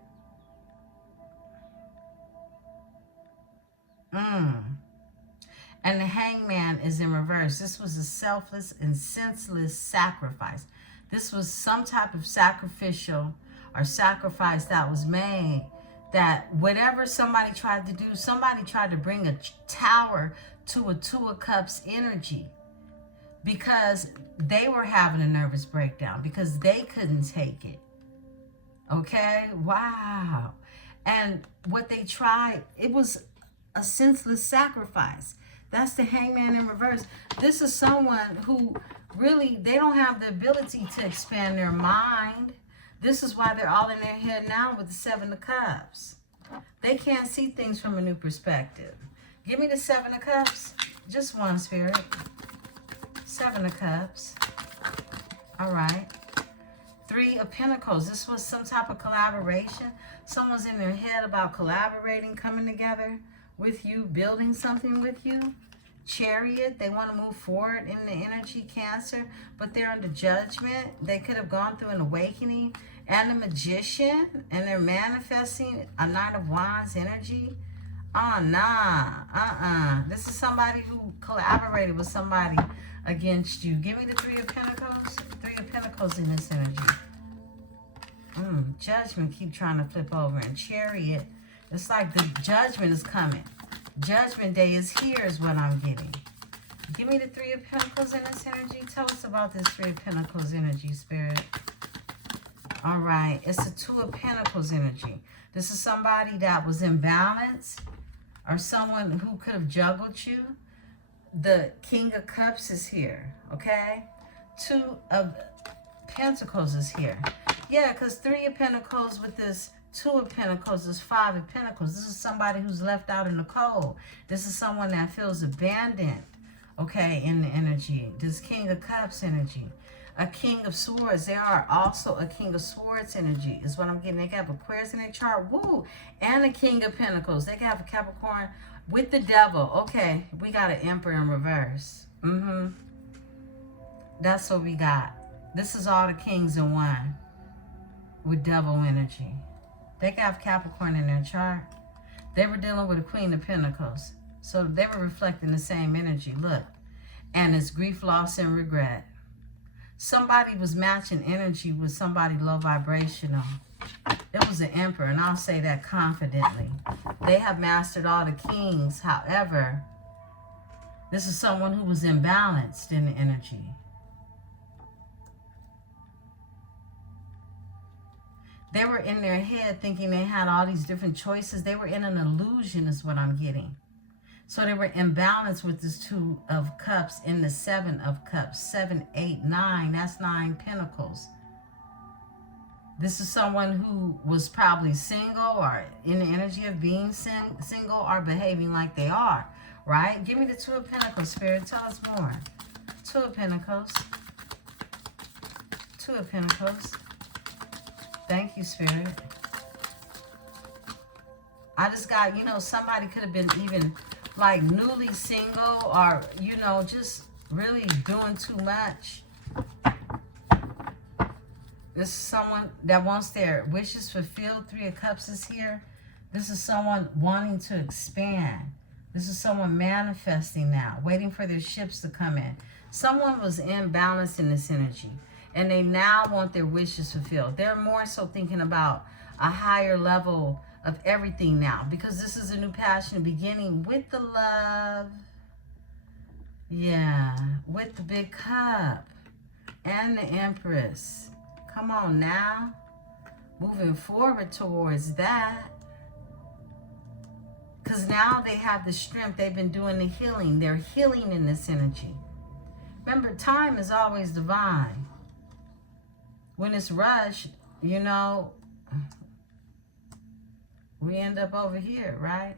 And the Hangman is in reverse. This was a selfless and senseless sacrifice. This was some type of sacrificial or sacrifice that was made, that whatever somebody tried to do, somebody tried to bring a tower to a 2 of Cups energy because they were having a nervous breakdown, because they couldn't take it. Okay? Wow. And what they tried, it was a senseless sacrifice. That's the Hangman in reverse. This is someone who really, they don't have the ability to expand their mind. This is why they're all in their head now with the 7 of Cups. They can't see things from a new perspective. Give me the 7 of Cups. Just one, Spirit. 7 of Cups. All right. 3 of Pentacles. This was some type of collaboration. Someone's in their head about collaborating, coming together with you, building something with you. Chariot, they want to move forward in the energy, Cancer, but they're under judgment. They could have gone through an awakening. And the Magician, and they're manifesting a Knight of Wands energy. Oh, nah. This is somebody who collaborated with somebody against you. Give me the 3 of Pentacles. 3 of Pentacles in this energy. Judgment keep trying to flip over. And Chariot, it's like the judgment is coming. Judgment Day is here is what I'm getting. Give me the 3 of Pentacles in this energy. Tell us about this 3 of Pentacles energy, Spirit. All right. It's the 2 of Pentacles energy. This is somebody that was imbalanced or someone who could have juggled you. The King of Cups is here. Okay. 2 of Pentacles is here. Yeah, because 3 of Pentacles with this 2 of Pentacles is 5 of Pentacles. This is somebody who's left out in the cold. This is someone that feels abandoned, okay, in the energy. This King of Cups energy. A King of Swords. They are also a King of Swords energy is what I'm getting. They have Aquarius in their chart. Woo! And a King of Pentacles. They have a Capricorn with the Devil. Okay, we got an Emperor in reverse. That's what we got. This is all the kings in one with Devil energy. They have Capricorn in their chart. They were dealing with a Queen of Pentacles. So they were reflecting the same energy. Look. And it's grief, loss, and regret. Somebody was matching energy with somebody low vibrational. It was the Emperor, and I'll say that confidently. They have mastered all the kings. However, this is someone who was imbalanced in the energy. They were in their head thinking they had all these different choices. They were in an illusion is what I'm getting. So they were imbalanced with this 2 of Cups in the 7 of Cups. 7, 8, 9. That's 9 Pentacles. This is someone who was probably single or in the energy of being single or behaving like they are. Right? Give me the 2 of Pentacles, Spirit. Tell us more. 2 of Pentacles. 2 of Pentacles. Thank you, Spirit. I just got, somebody could have been even like newly single or, just really doing too much. This is someone that wants their wishes fulfilled. 3 of Cups is here. This is someone wanting to expand. This is someone manifesting now, waiting for their ships to come in. Someone was imbalanced in this energy, and they now want their wishes fulfilled. They're more so thinking about a higher level of everything now, because this is a new passion beginning with the love. Yeah, with the big cup and the Empress. Come on now. Moving forward towards that. Because now they have the strength. They've been doing the healing. They're healing in this energy. Remember, time is always divine. When it's rushed, you know, we end up over here, right?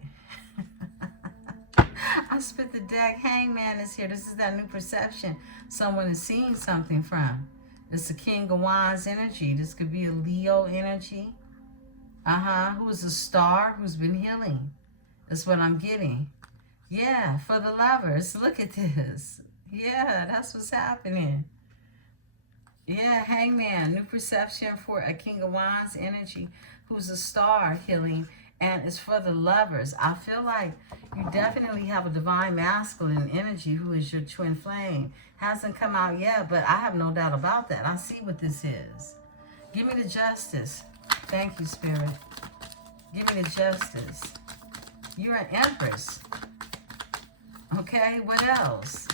I spit the deck. Hangman is here. This is that new perception someone is seeing something from. It's the King of Wands energy. This could be a Leo energy. Who's a star, who's been healing. That's what I'm getting. Yeah, for the lovers. Look at this. Yeah, that's what's happening. Yeah, Hangman. New perception for a King of Wands energy, who's a star healing. And it's for the lovers. I feel like you definitely have a divine masculine energy who is your twin flame. Hasn't come out yet, but I have no doubt about that. I see what this is. Give me the justice. Thank you, Spirit. Give me the justice. You're an Empress. Okay, what else?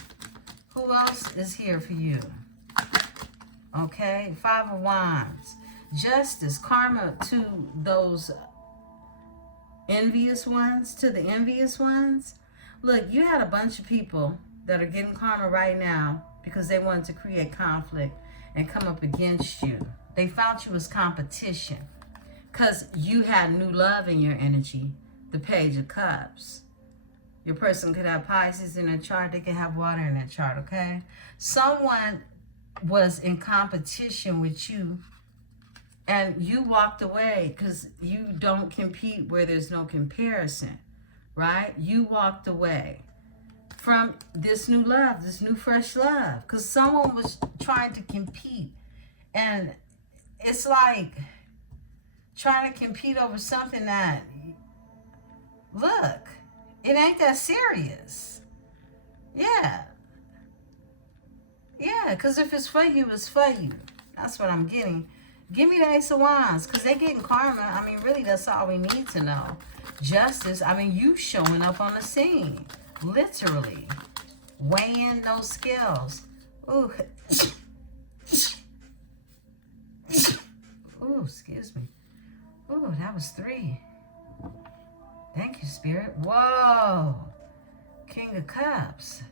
Who else is here for you? Okay, Five of Wands. Justice, karma to those envious ones, to the envious ones. Look, you had a bunch of people that are getting karma right now because they wanted to create conflict and come up against you. They found you as competition because you had new love in your energy. The Page of Cups. Your person could have Pisces in their chart. They could have water in their chart, okay? Someone was in competition with you and you walked away because you don't compete where there's no comparison, right? You walked away from this new love, this new fresh love, because someone was trying to compete. And it's like trying to compete over something that, look, it ain't that serious. Yeah. Yeah, because if it's for you, it's for you. That's what I'm getting. Give me the Ace of Wands, because they're getting karma. I mean, really, that's all we need to know. Justice, I mean, you showing up on the scene. Literally. Weighing those scales. Ooh. Ooh, excuse me. Ooh, that was 3. Thank you, Spirit. Whoa. King of Cups.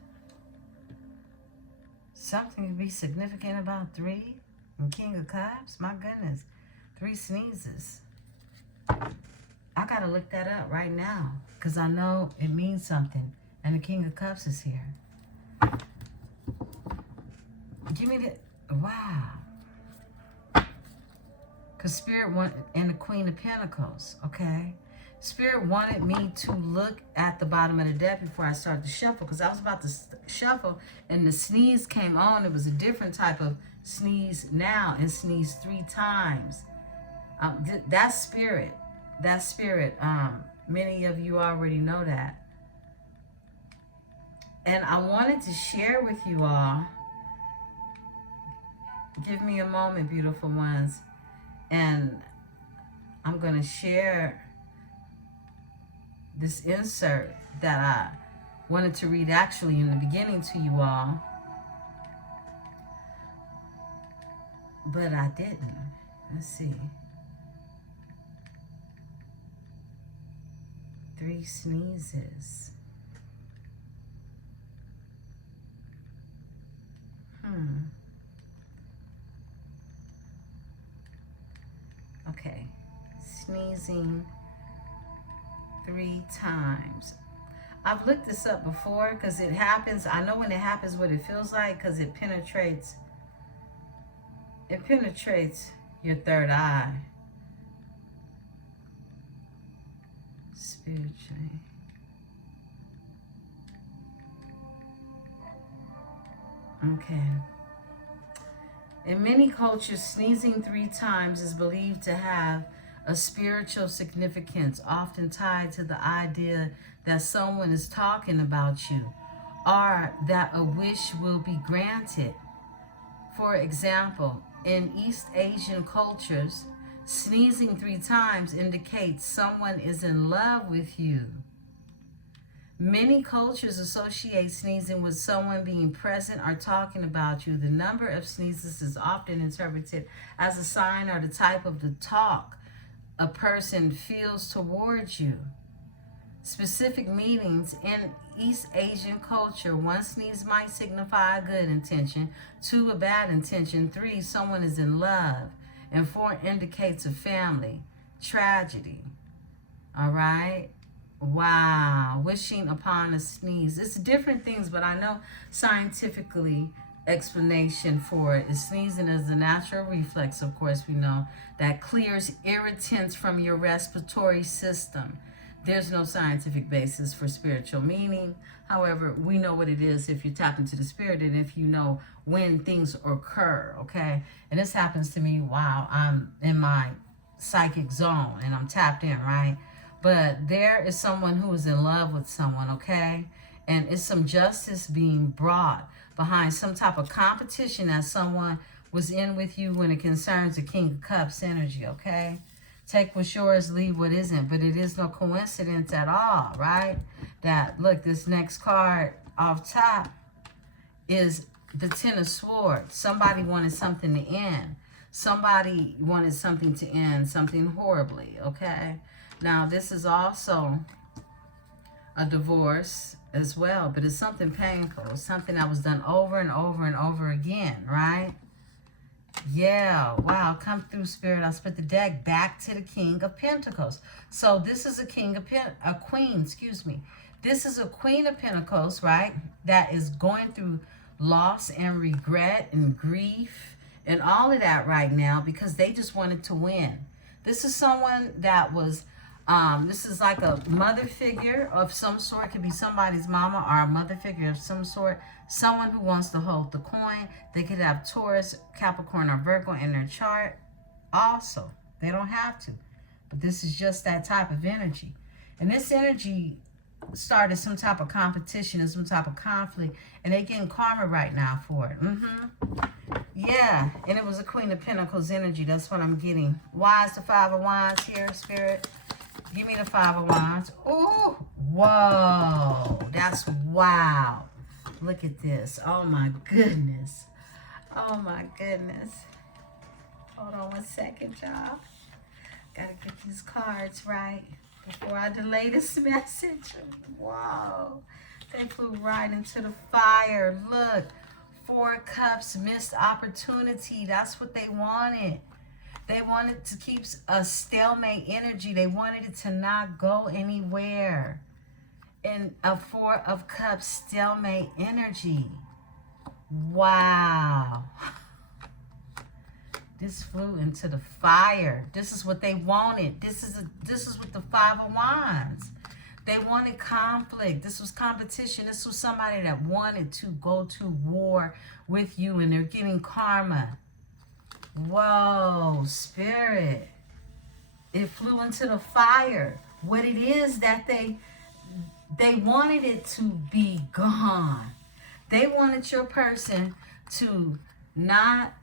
Something to be significant about 3 and King of Cups. My goodness. 3 sneezes. I got to look that up right now because I know it means something. And the King of Cups is here. Give me the... Wow. Because Spirit wanted... And the Queen of Pentacles. Okay. Spirit wanted me to look at the bottom of the deck before I started to shuffle, because I was about to shuffle and the sneeze came on. It was a different type of sneeze now, and sneeze 3 times. That's Spirit. That's Spirit. Many of you already know that. And I wanted to share with you all. Give me a moment, beautiful ones. And I'm going to share this insert that I wanted to read actually in the beginning to you all, but I didn't. Let's see. 3 sneezes. Okay. Sneezing 3 times. I've looked this up before because it happens. I know when it happens what it feels like because it penetrates your third eye. Spiritually. Okay. In many cultures, sneezing 3 times is believed to have a spiritual significance, often tied to the idea that someone is talking about you or that a wish will be granted. For example, in East Asian cultures, Sneezing 3 times indicates someone is in love with you. Many cultures associate sneezing with someone being present or talking about you. The number of sneezes is often interpreted as a sign or the type of the talk a person feels towards you. Specific meanings in East Asian culture: 1 sneeze might signify a good intention, 2 a bad intention, 3 someone is in love, and 4 indicates a family tragedy. All right. Wow. Wishing upon a sneeze. It's different things, but I know scientifically explanation for it is sneezing is a natural reflex, of course, we know, that clears irritants from your respiratory system. There's no scientific basis for spiritual meaning. However, we know what it is if you tap into the spirit and if you know when things occur, okay? And this happens to me while I'm in my psychic zone and I'm tapped in, right? But there is someone who is in love with someone, okay? And it's some justice being brought behind some type of competition that someone was in with you when it concerns the King of Cups energy, okay? Take what's yours, leave what isn't. But it is no coincidence at all, right? That, look, this next card off top is the 10 of Swords. Somebody wanted something to end. Somebody wanted something to end, something horribly, okay? Now, this is also a divorce as well, but it's something painful, something that was done over and over and over again, right? Yeah, wow, come through, Spirit. I'll split the deck back to the King of Pentacles. So this is a queen, excuse me. This is a Queen of Pentacles, right, that is going through loss and regret and grief and all of that right now because they just wanted to win. This is someone that was, this is like a mother figure of some sort. It could be somebody's mama or a mother figure of some sort. Someone who wants to hold the coin. They could have Taurus, Capricorn, or Virgo in their chart also. They don't have to. But this is just that type of energy. And this energy started some type of competition and some type of conflict. And they're getting karma right now for it. Yeah. And it was a Queen of Pentacles energy. That's what I'm getting. Why is the 5 of Wands here, Spirit? Give me the 5 of Wands. Ooh. Whoa. That's wow. Look at this. Oh, my goodness. Oh, my goodness. Hold on 1 second, y'all. Got to get these cards right before I delay this message. Whoa. They flew right into the fire. Look. 4 cups, missed opportunity. That's what they wanted. They wanted to keep a stalemate energy. They wanted it to not go anywhere. In a 4 of cups, stalemate energy. Wow. This flew into the fire. This is what they wanted. This is what the 5 of Wands. They wanted conflict. This was competition. This was somebody that wanted to go to war with you, and they're getting karma. Whoa, Spirit. It flew into the fire. What it is that they wanted it to be gone. They wanted your person to not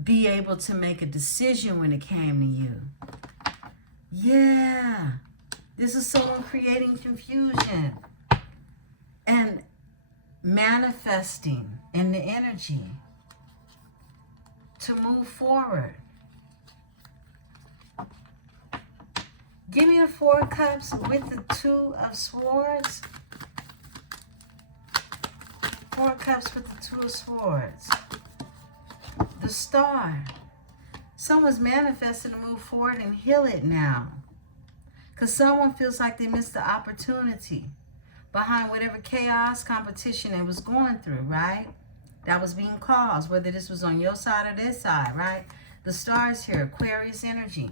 be able to make a decision when it came to you. Yeah. This is someone creating confusion and manifesting in the energy to move forward. Give me the 4 cups with the 2 of Swords. 4 cups with the 2 of Swords. The Star. Someone's manifesting to move forward and heal it now. Because someone feels like they missed the opportunity behind whatever chaos, competition it was going through, right? That was being caused, whether this was on your side or their side, right? The Stars here, Aquarius energy.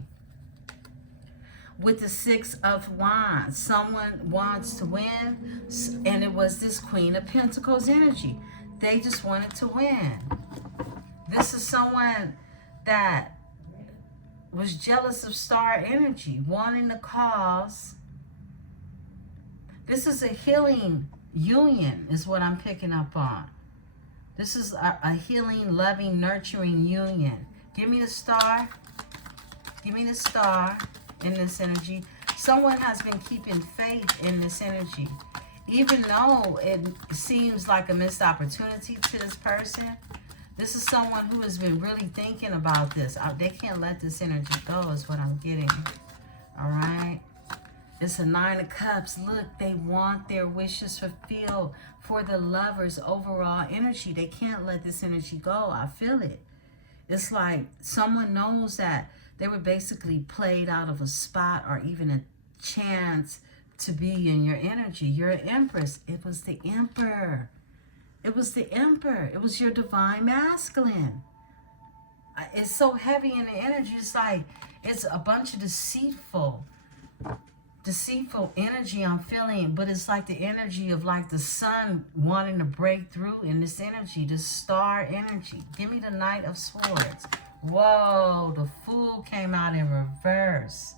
With the 6 of Wands, someone wants to win, and it was this Queen of Pentacles energy. They just wanted to win. This is someone that was jealous of Star energy, wanting to cause. This is a healing union is what I'm picking up on. This is a healing, loving, nurturing union. Give me the Star. Give me the Star in this energy. Someone has been keeping faith in this energy. Even though it seems like a missed opportunity to this person, this is someone who has been really thinking about this. They can't let this energy go is what I'm getting. All right. It's a 9 of Cups. Look, they want their wishes fulfilled for the lovers' overall energy. They can't let this energy go. I feel it. It's like someone knows that they were basically played out of a spot or even a chance to be in your energy. You're an Empress. It was the Emperor. It was the Emperor. It was your divine masculine. It's so heavy in the energy. It's like it's a bunch of deceitful energy I'm feeling, but it's like the energy of like the sun wanting to break through in this energy, the Star energy. Give me the Knight of Swords. Whoa, the Fool came out in reverse.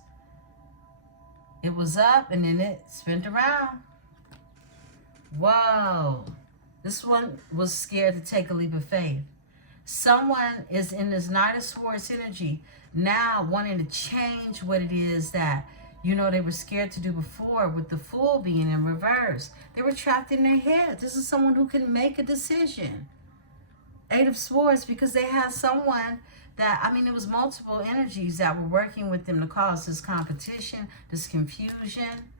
It was up and then it spent around. Whoa, this one was scared to take a leap of faith. Someone is in this Knight of Swords energy now wanting to change what it is that they were scared to do before, with the Fool being in reverse. They were trapped in their head. This is someone who can make a decision. 8 of Swords, because they had someone that, it was multiple energies that were working with them to cause this competition, this confusion.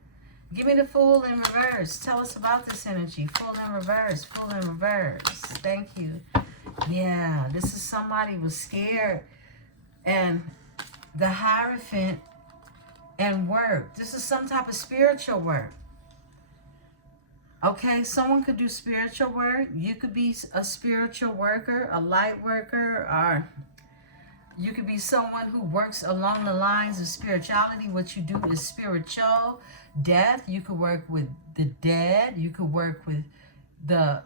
Give me the Fool in reverse. Tell us about this energy. Fool in reverse. Fool in reverse. Thank you. Yeah, this is somebody who was scared. And the Hierophant and work. This is some type of spiritual work. Okay, someone could do spiritual work. You could be a spiritual worker, a light worker, or you could be someone who works along the lines of spirituality. What you do is spiritual death. You could work with the dead. You could work with the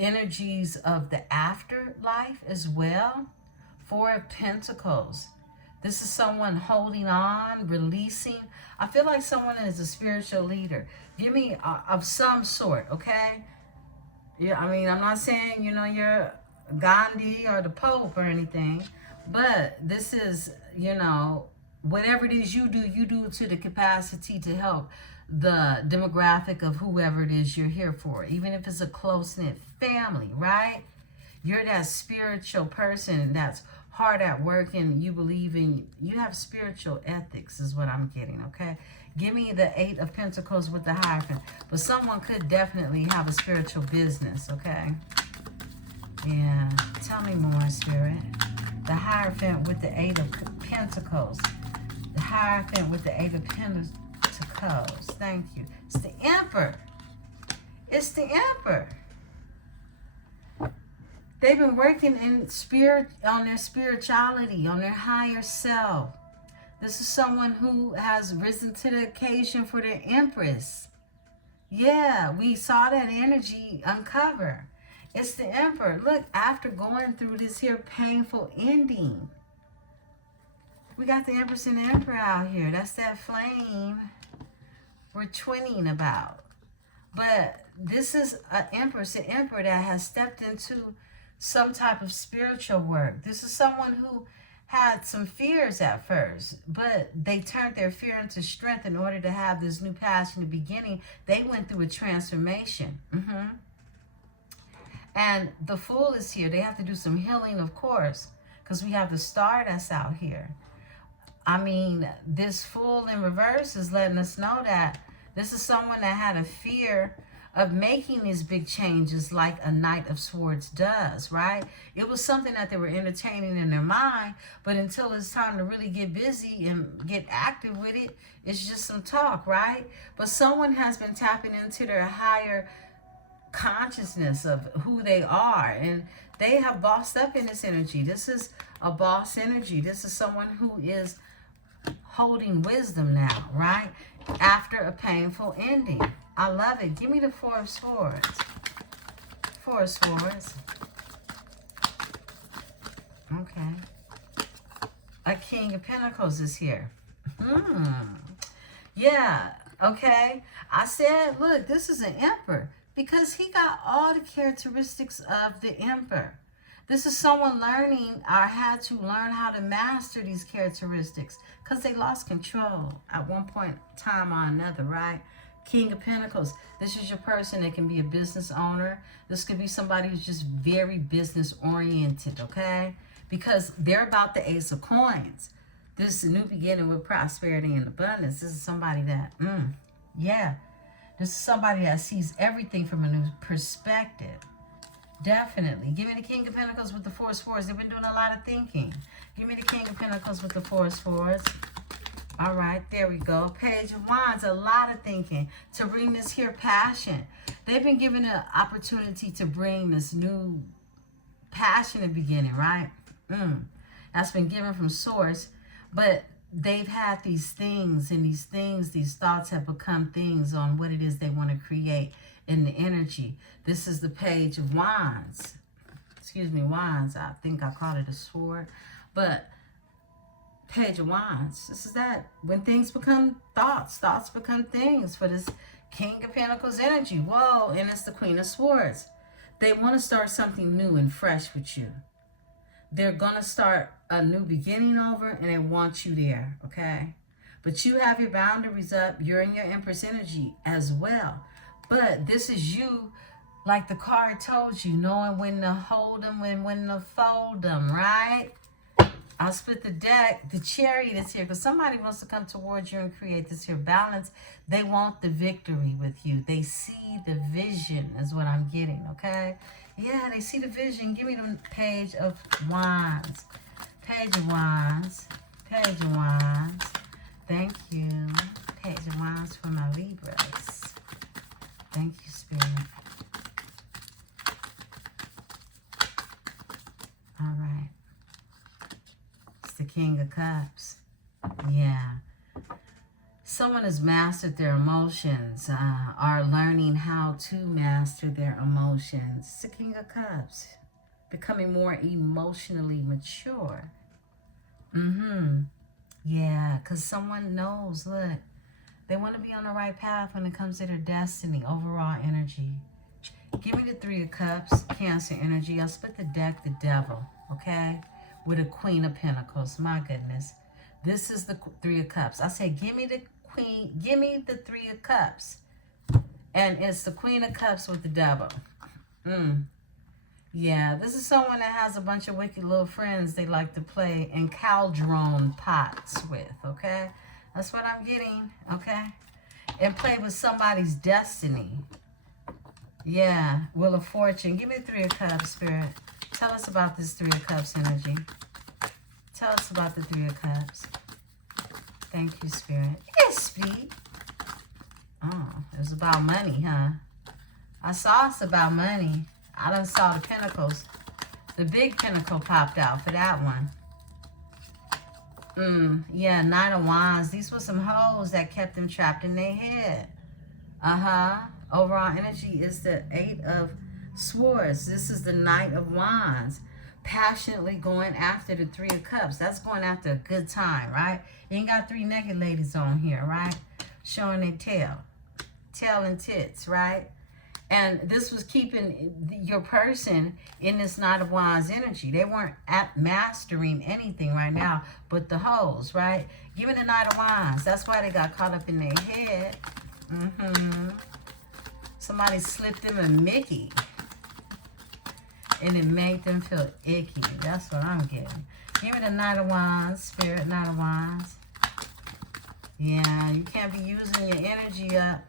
energies of the afterlife as well. 4 of Pentacles. This is someone holding on, releasing. I feel like someone is a spiritual leader. Give me of some sort, okay? Yeah, I'm not saying, you're Gandhi or the Pope or anything. But this is, whatever it is you do to the capacity to help the demographic of whoever it is you're here for. Even if it's a close-knit family, right? You're that spiritual person that's hard at work and you believe in, you have spiritual ethics is what I'm getting, okay? Give me the 8 of Pentacles with the Hierophant. But someone could definitely have a spiritual business, okay? Yeah, tell me more, Spirit. The Hierophant with the 8 of Pentacles. The Hierophant with the 8 of Pentacles. Thank you. It's the Emperor. It's the Emperor. They've been working in spirit, on their spirituality, on their higher self. This is someone who has risen to the occasion for their Empress. Yeah, we saw that energy uncover. It's the Emperor. Look, after going through this here painful ending, we got the Empress and the Emperor out here. That's that flame we're twinning about. But this is an Empress, an Emperor that has stepped into some type of spiritual work. This is someone who had some fears at first, but they turned their fear into strength in order to have this new passionate beginning. They went through a transformation. And the Fool is here. They have to do some healing, of course, because we have the Star that's out here. This Fool in reverse is letting us know that this is someone that had a fear of making these big changes like a Knight of Swords does, right? It was something that they were entertaining in their mind, but until it's time to really get busy and get active with it, it's just some talk, right? But someone has been tapping into their higher consciousness of who they are, and they have bossed up in this energy. This is a boss energy. This is someone who is holding wisdom now, right? After a painful ending. I love it. Give me the 4 of Swords. 4 of Swords. Okay. A King of Pentacles is here. Yeah. Okay. I said, look, this is an Emperor because he got all the characteristics of the Emperor. This is someone learning or had to learn how to master these characteristics because they lost control at one point in time or another, right? King of Pentacles. This is your person that can be a business owner. This could be somebody who's just very business oriented, okay? Because they're about the Ace of Coins. This is a new beginning with prosperity and abundance. This is somebody that, yeah. This is somebody that sees everything from a new perspective. Definitely. Give me the King of Pentacles with the Four of Swords. They've been doing a lot of thinking. Give me the King of Pentacles with the Four of Swords. All right, there we go. Page of Wands, a lot of thinking to bring this here passion. They've been given an opportunity to bring this new passionate beginning, right? That's been given from Source. But they've had these things, and these thoughts have become things on what it is they want to create in the energy. This is the Page of Wands. Excuse me, Wands. I think I called it a sword. But Page of Wands. This is that. When things become thoughts, thoughts become things for this King of Pentacles energy. Whoa, and it's the Queen of Swords. They want to start something new and fresh with you. They're going to start a new beginning over, and they want you there, okay? But you have your boundaries up. You're in your Empress energy as well. But this is you, like the card told you, knowing when to hold them and when to fold them, right? I'll split the deck. The Chariot is here because somebody wants to come towards you and create this here balance. They want the victory with you. They see the vision is what I'm getting, okay? Yeah, they see the vision. Give me the Page of Wands. Page of Wands. Page of Wands. Thank you. Page of Wands for my Libras. Thank you, Spirit. All right. It's the King of Cups. Yeah. Someone has mastered their emotions, are learning how to master their emotions. It's the King of Cups. Becoming more emotionally mature. Yeah, because someone knows, look, they want to be on the right path when it comes to their destiny, overall energy. Give me the Three of Cups, Cancer energy. I'll split the deck, the Devil, okay? With a Queen of Pentacles. My goodness. This is the Three of Cups. I say, give me the Queen, give me the Three of Cups. And it's the Queen of Cups with the Devil. Yeah, this is someone that has a bunch of wicked little friends they like to play in cauldron pots with, okay? That's what I'm getting, okay? And play with somebody's destiny. Yeah, Wheel of Fortune. Give me the Three of Cups, Spirit. Tell us about this Three of Cups energy. Tell us about the Three of Cups. Thank you, Spirit. Yes, Spirit. Oh, it was about money, huh? I saw it's about money. I done saw the Pentacles. The big Pentacle popped out for that one. Yeah, Knight of Wands. These were some hoes that kept them trapped in their head. Overall energy is the Eight of Swords. This is the Knight of Wands. Passionately going after the Three of Cups. That's going after a good time, right? You ain't got three naked ladies on here, right? Showing their tail. Tail and tits, right? And this was keeping your person in this Knight of Wands energy. They weren't mastering anything right now but the hoes, right? Give me the Knight of Wands. That's why they got caught up in their head. Somebody slipped them a Mickey. And it made them feel icky. That's what I'm getting. Give me the Knight of Wands, Spirit, Knight of Wands. Yeah, you can't be using your energy up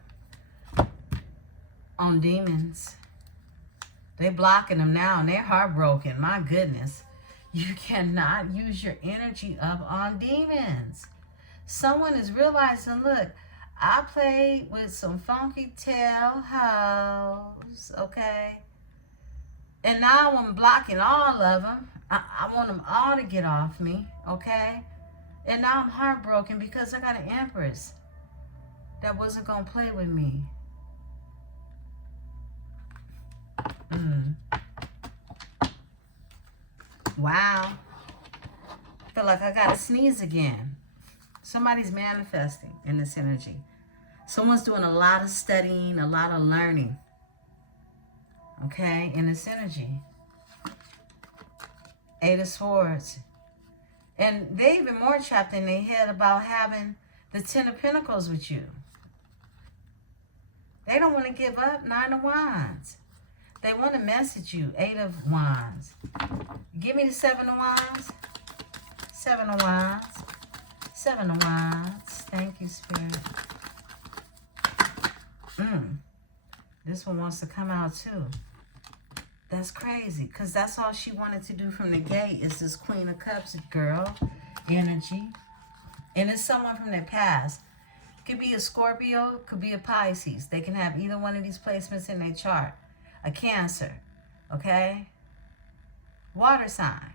on demons. They blocking them now and they're heartbroken. My goodness. You cannot use your energy up on demons. Someone is realizing, look, I played with some funky tail hoes, okay? And now I'm blocking all of them. I want them all to get off me, okay? And now I'm heartbroken because I got an Empress that wasn't going to play with me. Wow. I feel like I got to sneeze again. Somebody's manifesting in this energy. Someone's doing a lot of studying, a lot of learning. Okay, in this energy. Eight of Swords. And they even more trapped in their head about having the Ten of Pentacles with you. They don't want to give up. Nine of Wands. They want to message you. Eight of Wands. Give me the Seven of Wands. Seven of Wands. Seven of Wands. Thank you, Spirit. This one wants to come out too. That's crazy, because that's all she wanted to do from the gate is this Queen of Cups girl energy. And it's someone from their past. Could be a Scorpio, could be a Pisces. They can have either one of these placements in their chart. A Cancer, okay? Water sign.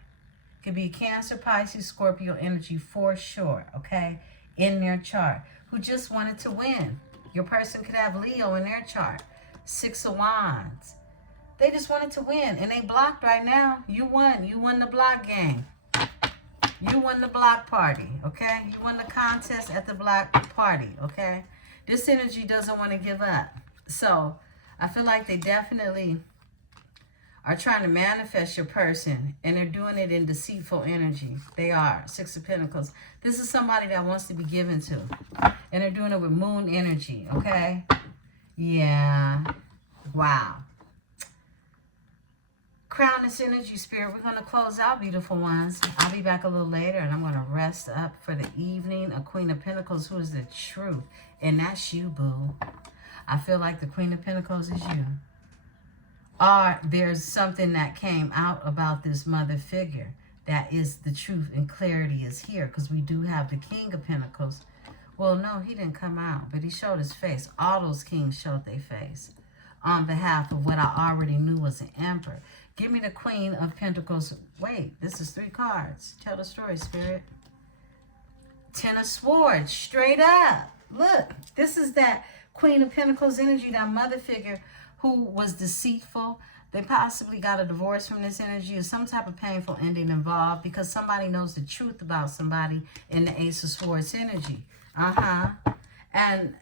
Could be Cancer, Pisces, Scorpio energy for sure, okay? In their chart. Who just wanted to win. Your person could have Leo in their chart. Six of Wands. They just wanted to win, and they blocked right now. You won. You won the block game. You won the block party, okay? You won the contest at the block party, okay? This energy doesn't want to give up. So I feel like they definitely are trying to manifest your person, and they're doing it in deceitful energy. They are. Six of Pentacles. This is somebody that wants to be given to, and they're doing it with moon energy, okay? Yeah. Wow. Crown this energy, Spirit. We're going to close out, beautiful ones. I'll be back a little later, and I'm going to rest up for the evening. A Queen of Pentacles, who is the truth. And that's you, boo. I feel like the Queen of Pentacles is you. Or there's something that came out about this mother figure. That is the truth, and clarity is here. Because we do have the King of Pentacles. Well, no, he didn't come out, but he showed his face. All those kings showed their face on behalf of what I already knew was an emperor. Give me the Queen of Pentacles. Wait, this is 3 cards. Tell the story, Spirit. Ten of Swords, straight up. Look, this is that Queen of Pentacles energy, that mother figure who was deceitful. They possibly got a divorce from this energy, or some type of painful ending involved, because somebody knows the truth about somebody in the Ace of Swords energy. And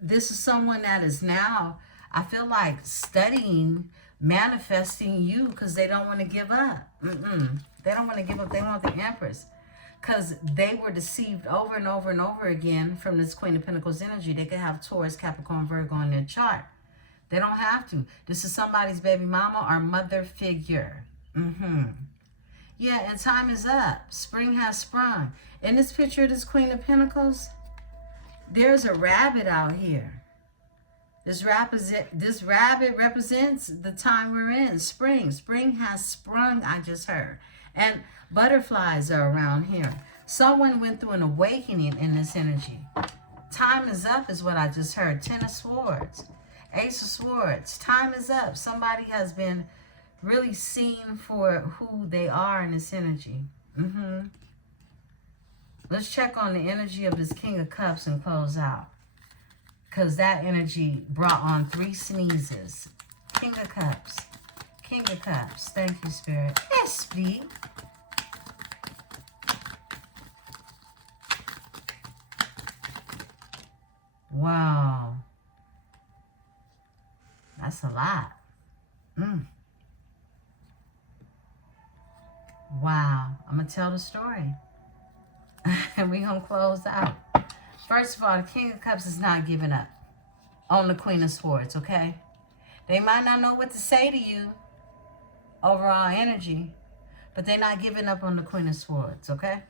this is someone that is now, I feel like, studying, manifesting you, because they don't want to give up. They don't want to give up. They want the Empress, because they were deceived over and over and over again from this Queen of Pentacles energy. They could have Taurus, Capricorn, Virgo in their chart. They don't have to. This is somebody's baby mama or mother figure. Yeah, and time is up. Spring has sprung. In this picture of this Queen of Pentacles, there's a rabbit out here. This rabbit represents the time we're in, spring. Spring has sprung, I just heard. And butterflies are around here. Someone went through an awakening in this energy. Time is up is what I just heard. Ten of Swords. Ace of Swords. Time is up. Somebody has been really seen for who they are in this energy. Let's check on the energy of this King of Cups and close out. Because that energy brought on 3 sneezes. King of Cups. King of Cups. Thank you, Spirit. Yes, please. Wow. That's a lot. Wow. I'm going to tell the story. And we're going to close out. First of all, the King of Cups is not giving up on the Queen of Swords, okay? They might not know what to say to you, overall energy, but they're not giving up on the Queen of Swords, okay?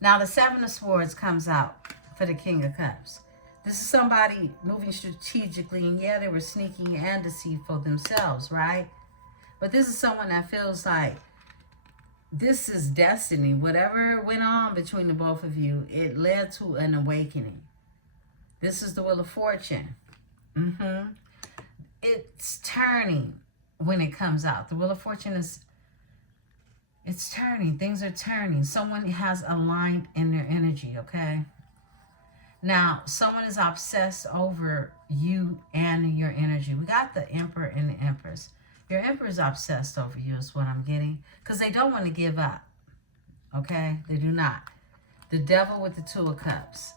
Now, the Seven of Swords comes out for the King of Cups. This is somebody moving strategically, and yeah, they were sneaky and deceitful themselves, right? But this is someone that feels like this is destiny. Whatever went on between the both of you, it led to an awakening. This is the Wheel of Fortune. It's turning when it comes out. The Wheel of Fortune is, it's turning. Things are turning. Someone has aligned in their energy, okay? Now, someone is obsessed over you and your energy. We got the Emperor and the Empress. Your Emperor is obsessed over you is what I'm getting. Because they don't want to give up. Okay? They do not. The Devil with the Two of Cups.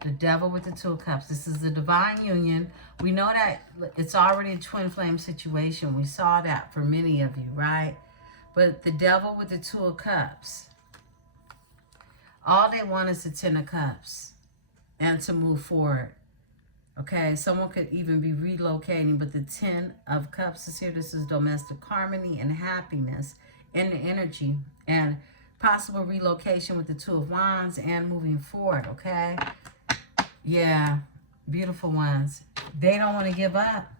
The Devil with the Two of Cups. This is the divine union. We know that it's already a twin flame situation. We saw that for many of you, right? But the Devil with the Two of Cups. All they want is the Ten of Cups and to move forward. Okay, someone could even be relocating, but the Ten of Cups is here. This is domestic harmony and happiness in the energy and possible relocation with the Two of Wands and moving forward, okay? Yeah, beautiful ones. They don't want to give up.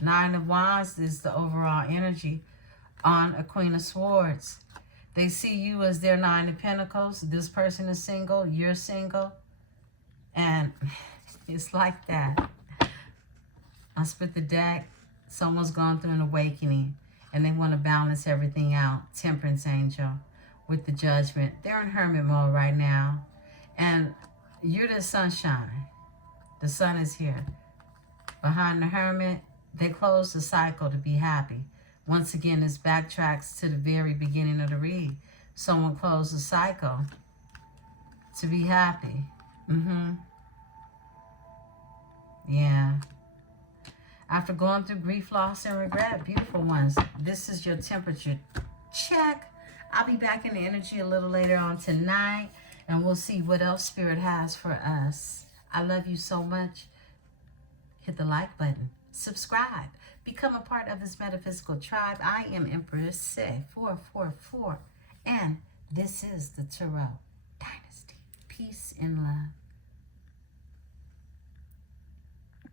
Nine of Wands is the overall energy on a Queen of Swords. They see you as their Nine of Pentacles. This person is single. You're single. And it's like that. I split the deck. Someone's gone through an awakening. And they want to balance everything out. Temperance angel with the Judgment. They're in hermit mode right now. And you're the sunshine. The sun is here. Behind the hermit, they close the cycle to be happy. Once again, this backtracks to the very beginning of the read. Someone closed the cycle to be happy. Yeah. After going through grief, loss, and regret, beautiful ones, this is your temperature check. I'll be back in the energy a little later on tonight, and we'll see what else Spirit has for us. I love you so much. Hit the like button. Subscribe. Become a part of this metaphysical tribe. I am Emperesse 444, and this is the Tarot Dynasty. Peace and love.